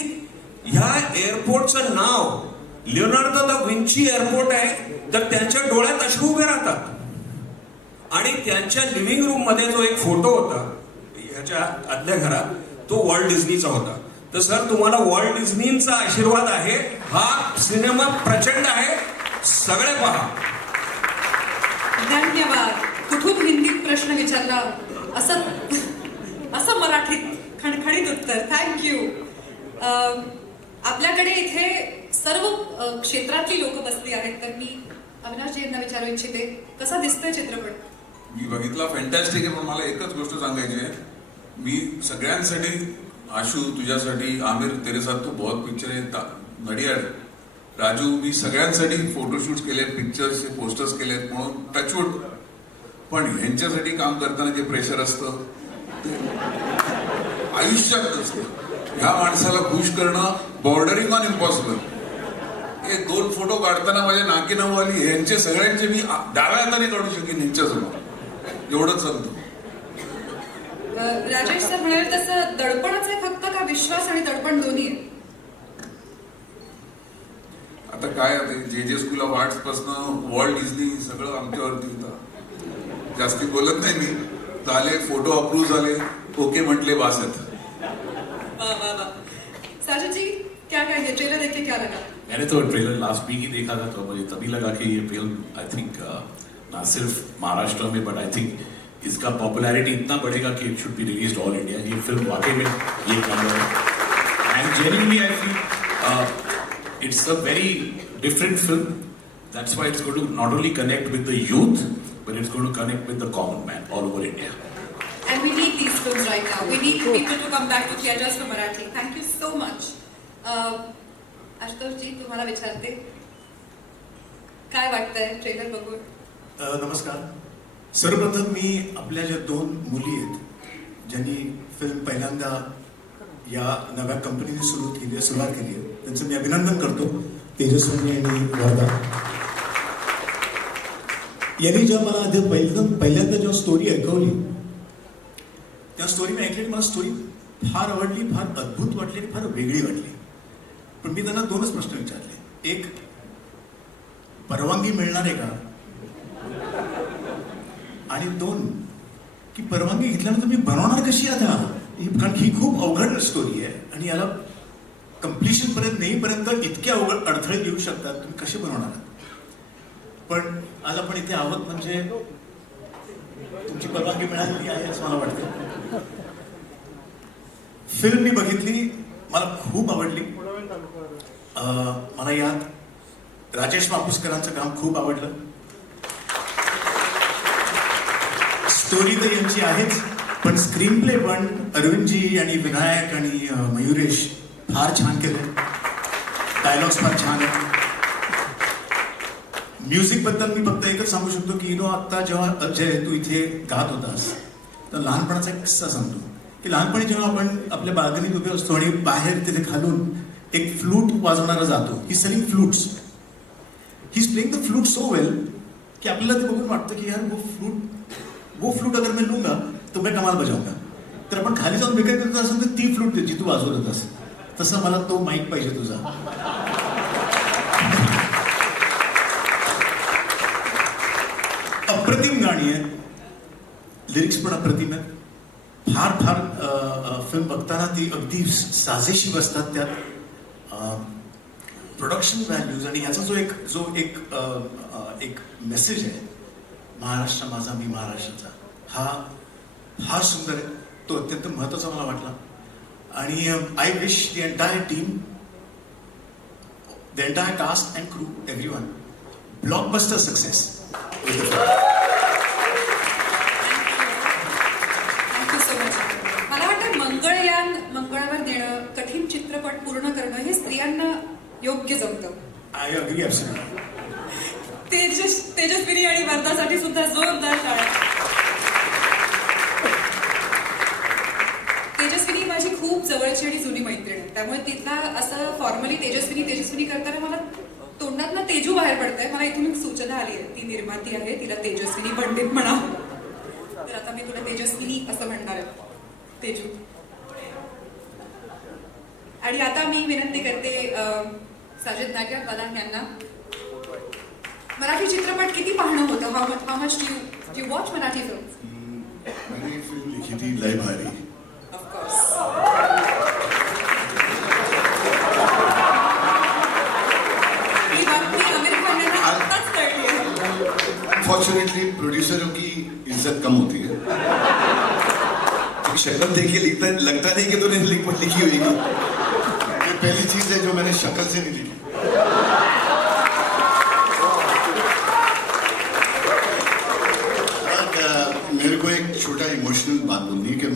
ह्या एअरपोर्टचं नाव लिओनार्दो दा विंची एअरपोर्ट आहे, तर त्यांच्या डोळ्यात अश्रू उभे राहतात. आणि त्यांच्या लिव्हिंग रूम मध्ये जो एक फोटो होता ह्याच्या आतल्या घरात, तो वॉल्ट डिझनीचा होता. तर सर, तुम्हाला वॉल्ट डिझनीचा आशीर्वाद आहे. हा सिनेमा प्रचंड आहे, सगळे पहा. धन्यवाद. कुठून हिंदीत प्रश्न विचारला असं मराठीत खणखणीत उत्तर. थँक्यू. आपल्याकडे इथे सर्व क्षेत्रातली लोक बसली आहेत, तर मी अविनाश यांना विचारू इच्छिते, कसा दिसतोय चित्रपट? मी बघितला, फॅन्टॅस्टिक आहे. पण मला एकच गोष्ट सांगायची आहे, मी सगळ्यांसाठी, आशू तुझ्यासाठी, आमिर तेरे साथ तो बहुत पिक्चर आहे, नडियाड, राजू, मी सगळ्यांसाठी फोटोशूट केले, पिक्चर्सचे पोस्टर्स केलेत, म्हणून टचवूड. पण ह्यांच्यासाठी काम करताना जे प्रेशर असतं ते आयुष्यात असतं. ह्या माणसाला खुश करणं बॉर्डरिंग ऑन इम्पॉसिबल. हे 2 फोटो काढताना माझ्या नाकी नऊ आली. ह्यांचे सगळ्यांचे मी डाव्या हाताने काढू शकेन ह्यांच्यासमोर, एवढंच सांगतो. राजेश सर म्हणाले तसं दडपणच आहे फक्त, का विश्वास आणि दडपण दोन्ही आहे? आता काय, जे स्कूल ऑफ आर्ट्स पासून वॉल्ट डिझनी सगळं आमच्यावरती होतं. जास्ती बोलत नाही मी. झाले फोटो अप्रूव्ह झाले, ओके म्हटले, बास आहेत. साजन जी, क्या कहेंगे? ट्रेलर देख के क्या लगा? मैंने तो ट्रेलर लास्ट वीक ही देखा था, तो मुझे तभी लगा कि ये फिल्म आई थिंक ना सिर्फ महाराष्ट्र में बट आई थिंक इसका पॉपुलैरिटी इतना बढ़ेगा कि it should be released all India. ये फिल्म वाकई में ये नंबर है and genuinely I feel it's a very different film. That's why it's going to not only connect with the youth but it's going to connect with the common man all over India. And we need these films right now. We need people to come back to theaters for Marathi. Thank you so much. Ashutosh ji, तुम्हाला विचारते, काय वाटतंय trailer बघून? नमस्कार. सर्वप्रथम मी आपल्या ज्या 2 मुली आहेत ज्यांनी फिल्म पहिल्यांदा या नव्या कंपनीने सुरुवात केली आहे, त्यांचं मी अभिनंदन करतो, तेजस्विनी आणि वर्धा. यांनी जेव्हा मला आधी पहिल्यांदा जेव्हा स्टोरी ऐकवली, त्या स्टोरी मी ऐकली, मला स्टोरी फार आवडली, फार अद्भुत वाटली आणि फार वेगळी वाटली. पण मी त्यांना 2च प्रश्न विचारले. एक, परवानगी मिळणार आहे का? आणि 2, की परवानगी घेतल्यानंतर मी बनवणार कशी आता? कारण ही खूप अवघड स्टोरी आहे आणि याला कम्प्लिशन पर्यंत नेईपर्यंत इतके अवघड अडथळे येऊ शकतात, तुम्ही कसे बनवणार? पण आज आपण इथे आहोत म्हणजे तुमची परवानगी मिळालेली आहे असं मला वाटतं. फिल्म मी बघितली, मला खूप आवडली. मला यात राजेश मापुसकरांचं काम खूप आवडलं. स्टोरी तर यांची आहेच, पण स्क्रीन प्ले पण अरविंदजी आणि विनायक आणि मयुरेश फार छान केले. डायलॉग्स फार छान आहेत. म्युझिक बद्दल मी फक्त एकच सांगू शकतो की आता जेव्हा अजय तू इथे गात होतास तर लहानपणाचा एक किस्सा सांगतो की लहानपणी जेव्हा आपण आपल्या बाल्कनीत उभे असतो आणि बाहेर तिथे खालून एक फ्लूट वाजवणारा जातो. He selling flutes. He is playing the flute so well की आपल्याला ते बघून वाटतं की यार वो फ्लूट अगर मैं लूंगा तो मैं कमाल बजाऊंगा. तर आपण खाली जाऊन विकत करत असेल तर ती फ्लूट जी तू वाजवत होतास तसं मला तो माईक पाहिजे तुझा. अप्रतिम गाणी आहे, लिरिक्स पण अप्रतिम आहे. फार फार फिल्म बघताना ती अगदी साजेशी बसतात. त्यात प्रोडक्शन व्हॅल्यूज आणि याचा जो एक मेसेज आहे महाराष्ट्र माझा मी महाराष्ट्राचा, हा फार सुंदर आहे. तो अत्यंत महत्वाचा मला वाटला. आणि I wish the entire team, the entire cast and crew, everyone blockbuster success. Thank you so much. मला वाटतं मंगळयान मंगळावर नेणं, कठीण चित्रपट पूर्ण करणं हे स्त्रियांना योग्य जमतं. I agree absolutely. तेजस्विनी आणि वर्धासाठी सुद्धा जोरदार टाळ्या. तेजस्विनी माझी खूप जवळची आणि जुनी मैत्रीण आहे, त्यामुळे तिथला असं फॉर्मली तेजस्विनी करताना मला तोंडात ना तेजू बाहेर पडतंय. मला इथून एक सूचना आली आहे, ती निर्माती आहे, तिला तेजस्विनी पंडित म्हणा. तर आता मी तुला तेजस्विनी असं म्हणणार आहे, तेजू. आणि आता मी विनंती करते साजिद नायक कलाम यांना. मराठी चित्रपट किती पाहणं होतं? How much do you watch Marathi film? Maine film लिखी थी लय भारी. ऑफकोर्स. ही बातमी आमिर खान यांना आत्ताच कळली आहे. अनफॉर्चुनेटली प्रोड्यूसरों की इज्जत कम होती है. शक्ल देख के लगता नहीं कि तूने लिखी हुई. ये पहली चीज है जो मैंने शक्ल से नहीं लिखी. मेरे को एक छोटा इमोशनल बात बोलनी है कि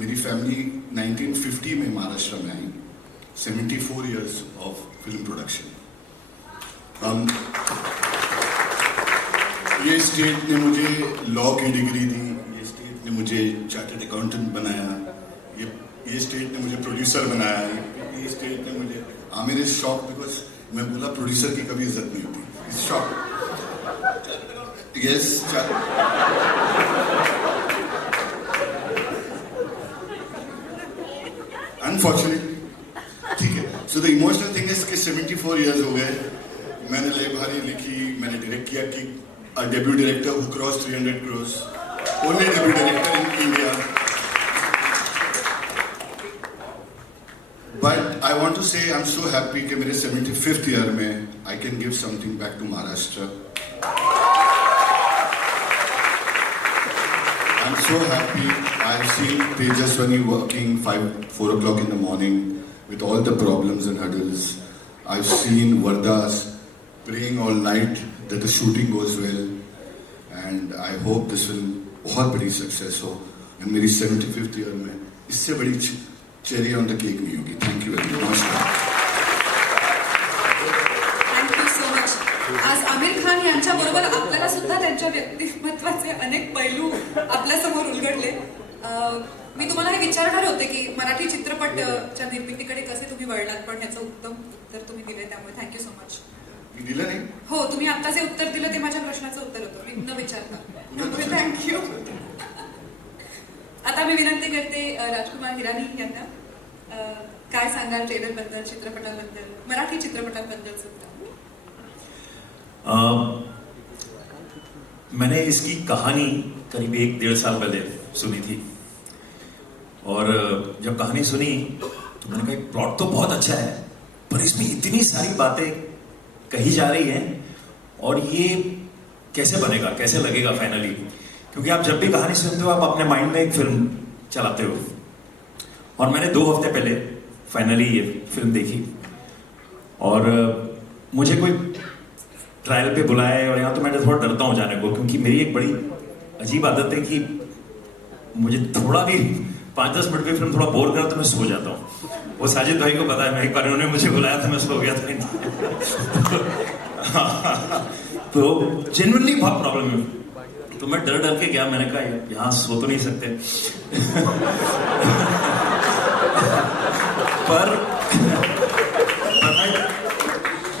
मेरी फैमिली 1950 में महाराष्ट्र में आई. 74 years of film production. ये स्टेट ने मुझे लॉ की डिग्री दी, ये स्टेट ने मुझे चार्टर्ड अकाउंटेंट बनाया, ये स्टेट ने मुझे प्रोड्यूसर बनाया, ये स्टेट ने मुझे आमिर इज शॉक बिकॉज मैं बोला प्रोड्यूसर की कभी इज्जत नहीं होती. Is shock. यस. अनफॉर्चुनेटली ठीक है. So the emotional thing is कि 74 years हो गए. मैंने लय भारी लिखी, मैंने डायरेक्ट किया कि a debut director who crossed 300 crores, only debut director in India. But I want to say I'm so happy कि मेरे 75th year में I can give something back to Maharashtra. I'm so happy. I've seen Tejaswani working 4 o'clock in the morning with all the problems and hurdles. I've seen Vardas praying all night that the shooting goes well, and I hope this will बहुत बड़ी success हो. and Mary 75th year में इससे बड़ी cherry on the cake नहीं होगी. Thank you very much. Thank you so much. आज आमिर खान यांच्या बरोबर आपल्याला सुद्धा त्यांच्या व्यक्तिमत्वाचे अनेक पैलू आपल्या समोर उलगडले. मी तुम्हाला हे विचारणार होते की मराठी चित्रपटच्या निर्मितीकडे कसे तुम्ही वळलात, पण ह्याचं उत्तम उत्तर तुम्ही दिले, त्यामुळे थँक्यू सो मच. दिलं नाही. हो, तुम्ही आता जे उत्तर दिलं ते माझ्या प्रश्नाचं उत्तर होतं, मी न विचारता. थँक्यू. आता मी विनंती करते राजकुमार हिरानी यांना. काय सांगाल ट्रेलर बद्दल, चित्रपटाबद्दल, मराठी चित्रपटाबद्दल सुद्धा? मैंने इसकी कहानी करीब 1-1.5 साल पहले सुनी थी, और जब कहानी सुनी तो मैंने कहा प्लॉट तो बहुत अच्छा है, पर इसमें इतनी सारी बातें कही जा रही हैं, और ये कैसे बनेगा, कैसे लगेगा फाइनली. क्योंकि आप जब भी कहानी सुनते हो आप अपने माइंड में एक फिल्म चलाते हो, और मैंने 2 हफ्ते पहले फाइनली ये फिल्म देखी और मुझे कोई ट्रायल पे बुलाए और यहाँ तो मैं थोड़ा डरता हूँ जाने को, क्योंकि मेरी एक बड़ी अजीब आदत है कि मुझे थोड़ा भी 5-10 मिनट की फिल्म थोड़ा बोर करा तो मैं सो जाता हूँ। वो साजिद भाई को पता है, मैं एक बार उन्होंने मुझे बुलाया था मैं सो गया था। तो जेन्युइनली बहुत प्रॉब्लम है, तो मैं डर डर के गया, मैंने कहा यहाँ सो तो नहीं सकते। पर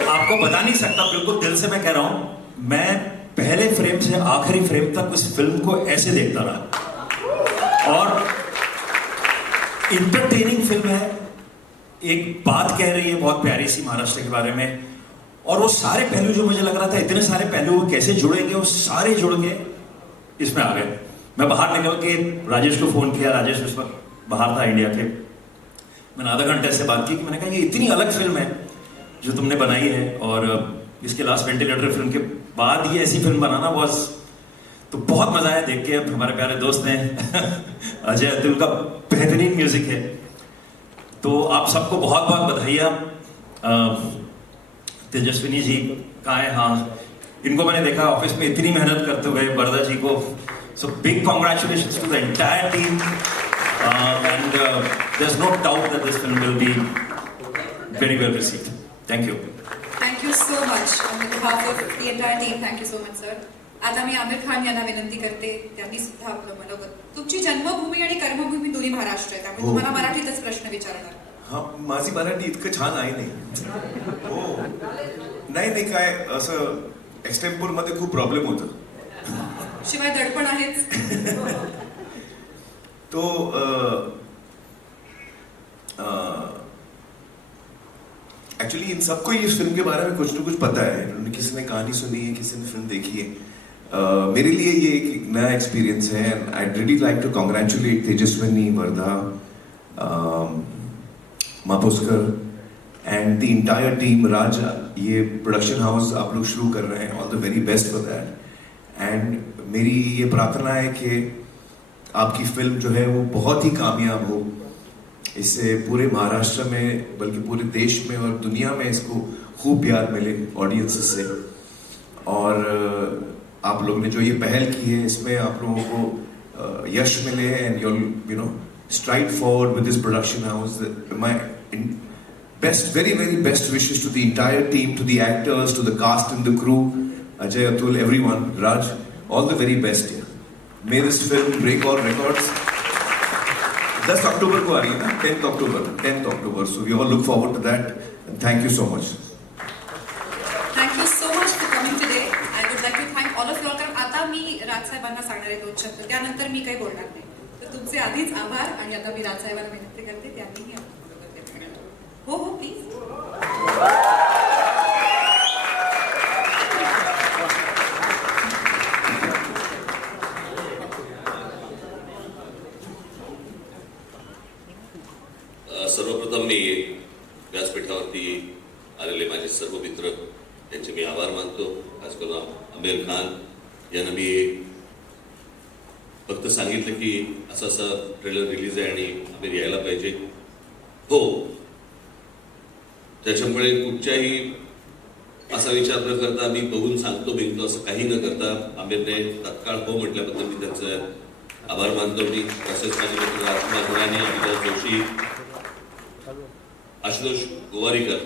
आपको बता नहीं सकता, बिल्कुल दिल से मैं कह रहा हूं, मैं पहले फ्रेम से आखिरी फ्रेम तक उस फिल्म को ऐसे देखता रहा और इंटरटेनिंग फिल्म है, एक बात कह रही है बहुत प्यारी सी महाराष्ट्र के बारे में, और वो सारे पहलू जो मुझे लग रहा था इतने सारे पहलू वो कैसे जुड़ेंगे, वो सारे जुड़ के इसमें आ गए। मैं बाहर निकल के राजेश को फोन किया, राजेश उस वक्त बाहर था इंडिया के, मैंने आधा घंटे से बात की कि मैंने कहा ये इतनी अलग फिल्म है जो तुमने बनाई है, और इसके लास्ट वेंटिलेटर फिल्म के बाद ये ऐसी फिल्म बनाना बॉस, तो बहुत मजा आया देख के। अब हमारे प्यारे दोस्त हैं अजय अतुल का बेहतरीन म्यूजिक है, तो आप सबको बहुत बहुत बधाइयाँ। तेजस्विनी जी कहाँ है? हाँ, इनको मैंने देखा ऑफिस में इतनी मेहनत करते हुए, बरदा जी को, so big congratulations to the entire team and there's no doubt that this film will be very well received. Thank you. Thank you so much on behalf of the entire team. Thank you so much, sir. आता मी आमिर खान यांना विनंती करते, त्यांनी सुद्धा आपलं मनोगत. तुमची जन्मभूमी आणि कर्मभूमी दोन्ही महाराष्ट्र आहे, त्यामुळे तुम्हाला मराठीतच प्रश्न विचारणार. हा, माझी मराठी इतकं छान आहे नाही. हो, नाही काय असं एक्सटेम्पोर मध्ये खूप प्रॉब्लेम होतं, शिवाय दडपण आहेच. तो एक्चुअली इन सबको इस फिल्म के बारे में कुछ न कुछ पता है, किसी ने कहानी सुनी है, किसी ने फिल्म देखी है। मेरे लिए ये एक नया एक्सपीरियंस है and I really like to congratulate Tejaswini, Vardha, Maposkar and the entire team. Raj, ये प्रोडक्शन हाउस आप लोग शुरू कर रहे हैं, all the very best for that. And मेरी ये प्रार्थना है कि आपकी फिल्म जो है वो बहुत ही कामयाब हो, इससे पूरे महाराष्ट्र में बल्कि पूरे देश में और दुनिया में इसको खूब प्यार मिले ऑडियंसेस से। और आप लोगों ने जो ये पहल की है इसमें आप लोगों को यश मिले and you know stride forward with this production house. My best, very very best wishes to the entire team, to the actors, to the cast and the crew, Ajay, Atul, everyone, Raj, all the very best. May this film break all records. 10 अक्टूबर को आ रही है ना, 10th October. So we all look forward to that. And thank you so much. Thank you so much for coming today. I would like to thank all of you all. कारण आता मी राजसाहेबांना सांगणार आहे 2 शब्द, त्यानंतर मी काही बोलणार नाही. तर तुमचे आधीच आभार, आणि आता मी राजसाहेबांना विनंती करते त्यांनीही हो हो प्लीज. सर्वप्रथम मी व्यासपीठावरती आलेले माझे सर्व मित्र त्यांचे मी आभार मानतो. आजकाल आमिर खान यांना मी फक्त सांगितलं की असं असं ट्रेलर रिलीज आहे आणि आमिर यायला पाहिजे. हो, त्याच्यामुळे कुठच्याही असा विचार न करता मी बघून सांगतो बिंगतो असं काही न करता आमिरने तत्काळ हो म्हटल्याबद्दल मी त्यांचं आभार मानतो. मी तसेच माझे मित्र राजकुमार गुराणी, अभिलाष जोशी, आशुतोष गोवारीकर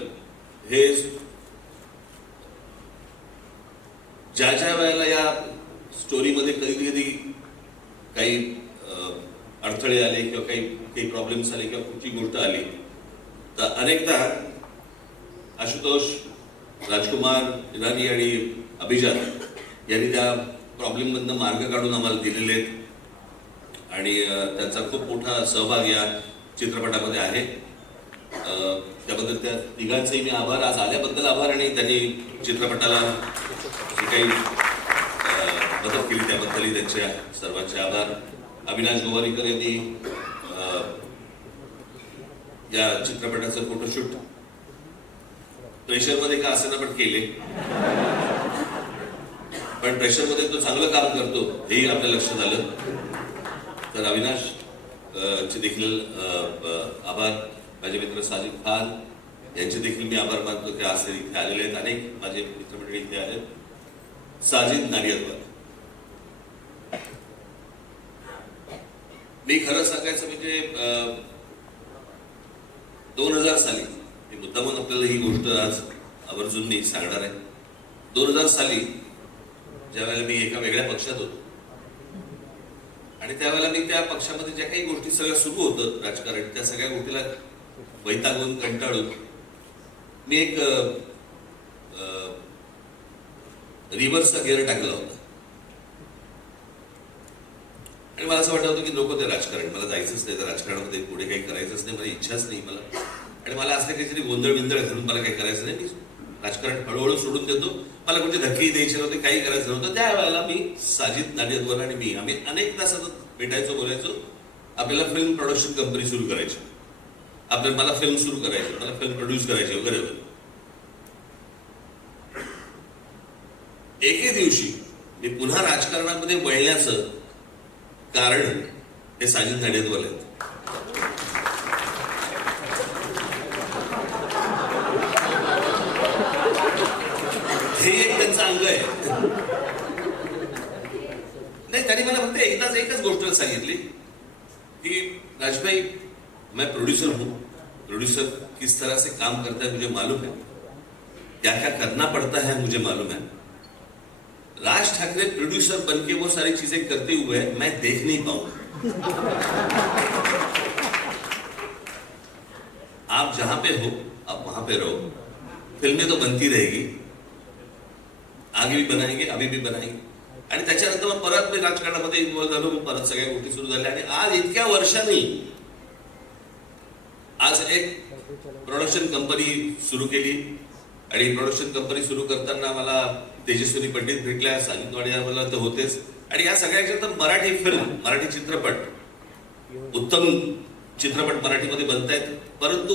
हे ज्या वेळेला या स्टोरीमध्ये कधी कधी काही अडथळे आले किंवा काही प्रॉब्लेम्स आले किंवा कुठली गोष्ट आली तर अनेकदा आशुतोष, राजकुमार, इराणी आणि अभिजात यांनी त्या प्रॉब्लेम मधनं मार्ग काढून आम्हाला दिलेले आहेत आणि त्यांचा खूप मोठा सहभाग या चित्रपटामध्ये आहे. त्याबद्दल त्या तिघांचेही मी आभार, आज आल्याबद्दल आभार आणि त्यांनी चित्रपटाला जी काही मदत केली त्याबद्दलही त्यांच्या सर्वांचे आभार. अविनाश गोवारीकर यांनी या चित्रपटाचं फोटोशूट प्रेशरमध्ये का असेना पण केले, पण प्रेशरमध्ये तो चांगलं काम करतो हेही आपल्या लक्षात आलं. तर अविनाश चे देखील आभार. माझे मित्र साजिद खान यांचे देखील मी आभार मानतो की आज ते इथे आलेले आहेत. अनेक माझे मित्रमंडळी इथे आले. साजिद नाडियादवाला, मी खरं सांगायचं म्हणजे 2000 साली, मी मुद्दामून आपल्याला ही गोष्ट आज आवर्जून मी सांगणार आहे. 2000 साली ज्यावेळेला मी एका वेगळ्या पक्षात होतो आणि त्यावेळेला मी त्या पक्षामध्ये ज्या काही गोष्टी सगळ्या सुरू होतं राजकारण, त्या सगळ्या गोष्टीला वैतागून कंटाळून मी एक रिव्हर्सचा गेअर टाकला होता. आणि मला असं वाटत होतं की नको ते राजकारण, मला जायचंच नाही, तर राजकारणामध्ये पुढे काही करायचंच नाही, मला इच्छाच नाही मला. आणि मला असं काहीतरी गोंधळ बिंदळ घालून मला काही करायचं नाही, मी राजकारण हळूहळू सोडून देतो, मला कोणते धक्के द्यायचे नव्हते, काही करायचं नव्हतं. त्यावेळेला मी साजिद नाडियादवाला आणि मी आम्ही अनेकदा सतत भेटायचो, बोलायचो. आपल्याला फिल्म प्रोडक्शन कंपनी सुरू करायची, मला फिल्म सुरू करायची, मला फिल्म प्रोड्यूस करायची वगैरे वगैरे. एके दिवशी मी पुन्हा राजकारणामध्ये वळण्याचं कारण हे साजिद नाडियादवाला आहेत. हे एक त्यांचं अंग आहे. नाही, त्यांनी मला फक्त एकच गोष्ट सांगितली कि राजभाई, मैं प्रोड्यूसर हूं, प्रोड्यूसर किस तरह से काम करता है मुझे मालूम है, क्या क्या करना पड़ता है मुझे मालूम है. राज ठाकरे प्रोड्यूसर बनके वो सारी चीजें करते हुए मैं देख नहीं पाऊंगा. आप जहां पे हो आप वहां पे रहो, फिल्में तो बनती रहेगी, आगे भी बनाएंगे, अभी भी बनाएंगे. आणि त्याच्यानंतर मग परत मी राजकारणामध्ये इन्व्हॉल्व झालो, परत सगळ्या गोष्टी सुरू झाल्या. आणि आज इतक्या वर्षांनी आज एक प्रोडक्शन कंपनी सुरू केली. आणि प्रोडक्शन कंपनी सुरू करताना मला तेजस्विनी पंडित भेटल्या, साजिद नाडियादवाला तर होतेच. आणि या सगळ्याच्या तर मराठी फिल्म, मराठी चित्रपट, उत्तम चित्रपट मराठीमध्ये बनतायत. परंतु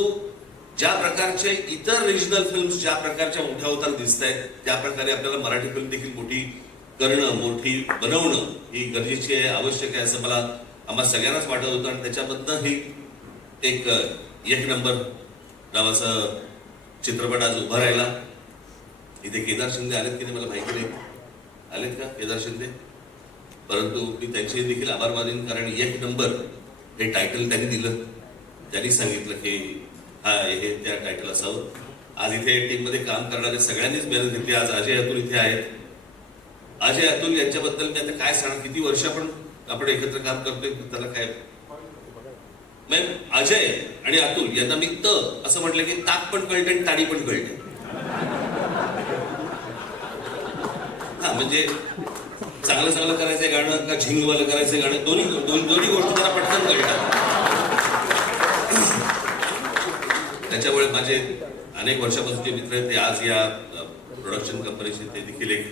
ज्या प्रकारचे इतर रिजनल फिल्म्स ज्या प्रकारच्या मोठ्या होताना दिसत आहेत, त्या प्रकारे आपल्याला मराठी फिल्म देखील मोठी करणं, मोठी बनवणं ही गरजेची आहे, आवश्यक आहे, असं मला आम्हाला सगळ्यांनाच वाटत होतं. आणि त्याच्यामधनं ही एक नंबर नावाचा चित्रपट आज उभा राहिला. इथे केदार शिंदे आलेत की नाही मला माहिती नाही, आलेत का केदार शिंदे? परंतु मी त्यांचे देखील आभार मानेन, कारण एक नंबर हे टायटल त्यांनी दिलं, त्यांनी सांगितलं की हा हे त्या टायटल असावं. आज इथे टीम मध्ये काम करणारे सगळ्यांनीच मेहनत घेतली. आज अजय अतुल इथे आहेत. अजय अतुल यांच्याबद्दल मी आता काय सांगणार, किती वर्ष आपण एकत्र काम करतोय, त्याला काय. अजय आणि अतुल यांना मी असं म्हटलं की ताक पण कळतं आणि ताडी पण कळते. हा म्हणजे चांगलं करायचंय गाणं का झिंगवालं करायचंय गाणं, दोन्ही गोष्टी जरा पटकन कळतात. त्याच्यामुळे माझे अनेक वर्षापासूनचे मित्र आहेत, ते आज या प्रोडक्शन कंपनीचे ते देखील एक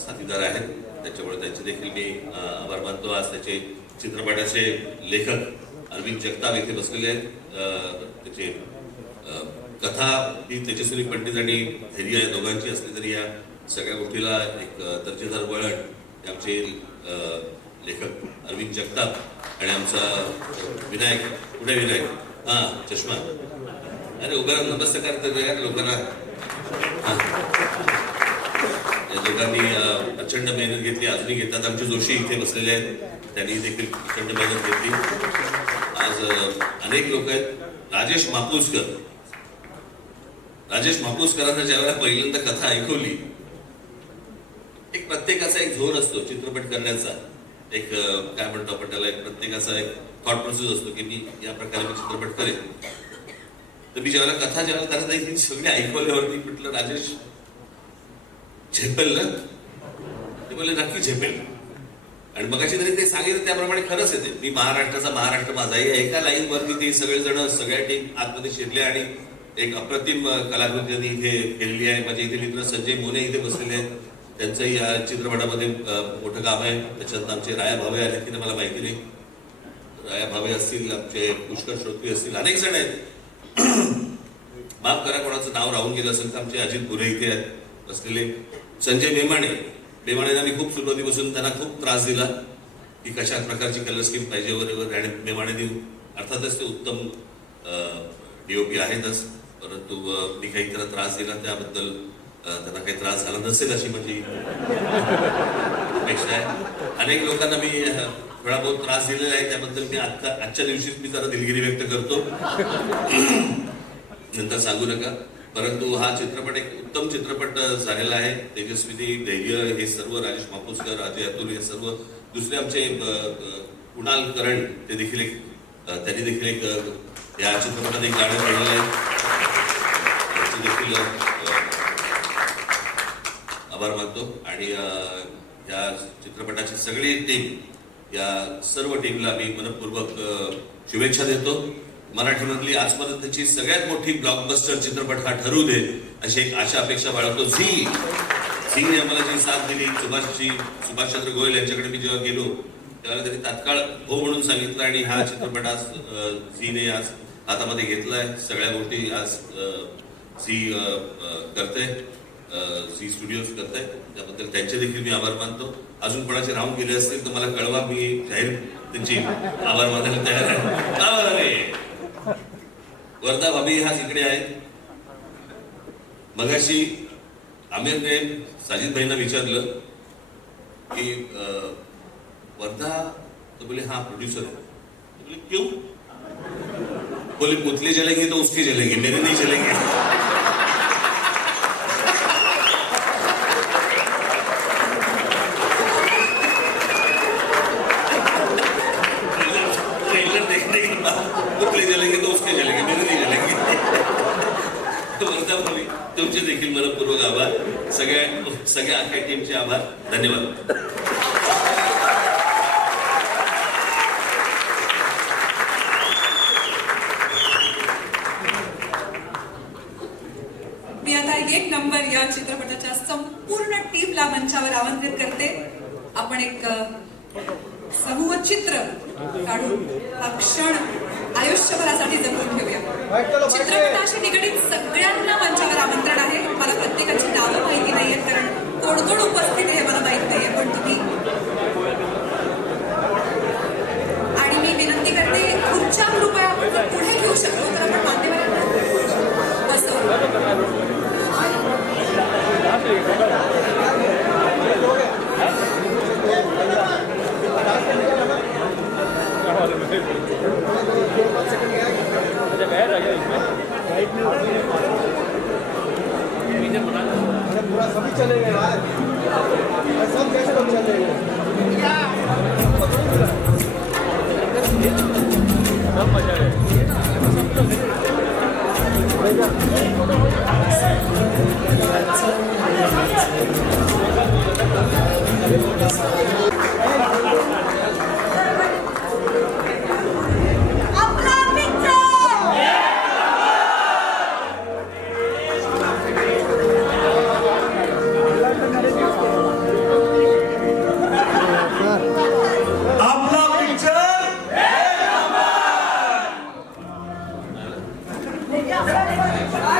साथीदार आहेत. त्याच्यामुळे त्यांचे देखील मी आभार मानतो. आज त्याचे चित्रपटाचे लेखक अरविंद जगताप इथे बसलेले आहेत. त्याचे कथा ही तेजस्विनी पंडित आणि धैर्य या दोघांची असली तरी या सगळ्या गोष्टीला एक दर्जेदार वळण आमचे लेखक अरविंद जगताप आणि आमचा विनायक. कुठे विनायक? हा, चष्मा. अरे उभा नमस्कार करतात लोकांना. या दोघांनी प्रचंड मेहनत घेतली, अजूनही घेतात. आमचे जोशी इथे बसलेले आहेत, त्यांनी देखील प्रचंड मेहनत घेतली. आज अनेक लोक आहेत. राजेश मापुसकरांना ज्यावेळेला पहिल्यांदा कथा ऐकवली, एक प्रत्येकाचा एक झोन असतो चित्रपट करण्याचा, एक काय म्हणतो आपण त्याला, एक प्रत्येकाचा एक थॉट प्रोसेस असतो की मी या प्रकारे मी चित्रपट करेन. तर मी ज्यावेळेला कथा त्यांना सगळे ऐकवल्यावरती म्हटलं, राजेश झेपेल ना? ते बोलले नक्की झेपेल. आणि मगाशी तरी ते सांगितलं त्याप्रमाणे खरंच येते. मी महाराष्ट्राचा महाराष्ट्र माझा, या एका लाईन वरती ते सगळेजण सगळ्या टीम आतमध्ये शिरले आणि एक अप्रतिम कलाकृती त्यांनी इथे केलेली आहे. माझे इथे मित्र संजय मोने इथे बसलेले आहेत, त्यांचंही या चित्रपटामध्ये मोठं काम आहे. त्याच्यात आमचे राया भावे आले की मला माहिती नाही, राया भावे असतील, आमचे पुष्कर श्रोत्री असतील, अनेक जण आहेत. माफ करा कोणाचं नाव राहून गेलं असेल तर आमचे अजित बुरे इथे आहेत बसलेले. संजय मेमाणेंना मी खूप सुरुवातीपासून त्यांना खूप त्रास दिला की कशा प्रकारची कलर स्कीम पाहिजे वगैरे. आणि मेमाणेंनी अर्थातच ते उत्तम DOP आहेतच, परंतु मी काही त्याला त्रास दिला त्याबद्दल त्यांना काही त्रास झाला नसेल अशी माझी अपेक्षा आहे. अनेक लोकांना मी थोडा बहुत त्रास दिलेला आहे, त्याबद्दल मी आजच्या दिवशीच मी जरा दिलगिरी व्यक्त करतो, नंतर सांगू नका. परंतु हा चित्रपट एक उत्तम चित्रपट झालेला आहे. तेजस्विनी, धैर्य हे सर्व, राजेश मापुसकर, अजय अतुल हे सर्व, दुसरे आमचे कुणाल करण ते देखील एक त्यांनी देखील एक या चित्रपटात एक गाणं गायलेलं आहे, त्याचे देखील आभार मानतो. आणि या चित्रपटाची सगळी टीम, या सर्व टीमला मी मनपूर्वक शुभेच्छा देतो. मराठीमधली आजपर्यंतची सगळ्यात मोठी ब्लॉकबस्टर चित्रपट हा ठरू दे अशी एक आशा अपेक्षा बाळगतो. झीने आम्हाला जी साथ दिली, सुभाषचंद्र गोयल यांच्याकडे मी जेव्हा गेलो त्यावेळेला त्यांनी तात्काळ हो म्हणून सांगितलं आणि हा चित्रपट आज झीने आज हातामध्ये घेतलाय. सगळ्या गोष्टी आज झी करते, झी स्टुडिओज करते, त्याबद्दल त्यांचे देखील मी आभार मानतो. अजून कोणाचे राहून गेले असतील तर मला कळवा, मी जाहीर त्यांची आभार मानायला तयार आहे. वर्धा भाभी हा इकडे आहे. मगाशी आमिरने साजिद भाईंना विचारलं की वर्धा, तो बोले हाँ प्रोड्यूसर है. तो बोले क्यों? बोले पुतले जलेंगे तो उसके जलेंगे, मेरे नहीं जलेंगे. ट्रेलर देखने के बाद पुतले जलेंगे तो उसके जलेंगे, मेरे नहीं जलेंगे. तो वर्धा भाभी तुमचे देखील मनपूर्वक आभार. सगळ्या अख्ख्या टीमचे आभार. धन्यवाद. मी आता एक नंबर या चित्रपटाच्या संपूर्ण टीमला मंचावर आमंत्रित करते. आपण एक समूह चित्र काढून हा क्षण आयुष्यभरासाठी जपून ठेवूया. चित्रपटाशी निगडीत सगळ्यांना मंचावर आमंत्रण आहे. मला प्रत्येकाची नावं माहिती नाहीयेत कारण कोण कोण उपस्थित आहे मला माहित नाहीये, पण तुम्ही आणि मी विनंती करते खुर्च्या कृपया आपण जर पुढे घेऊ शकतो तर आपण मान्यवरांना बसवू. पूरा सभी चले गए यार, सब कैसे लोग चले गए, सब मजा है. Yeah.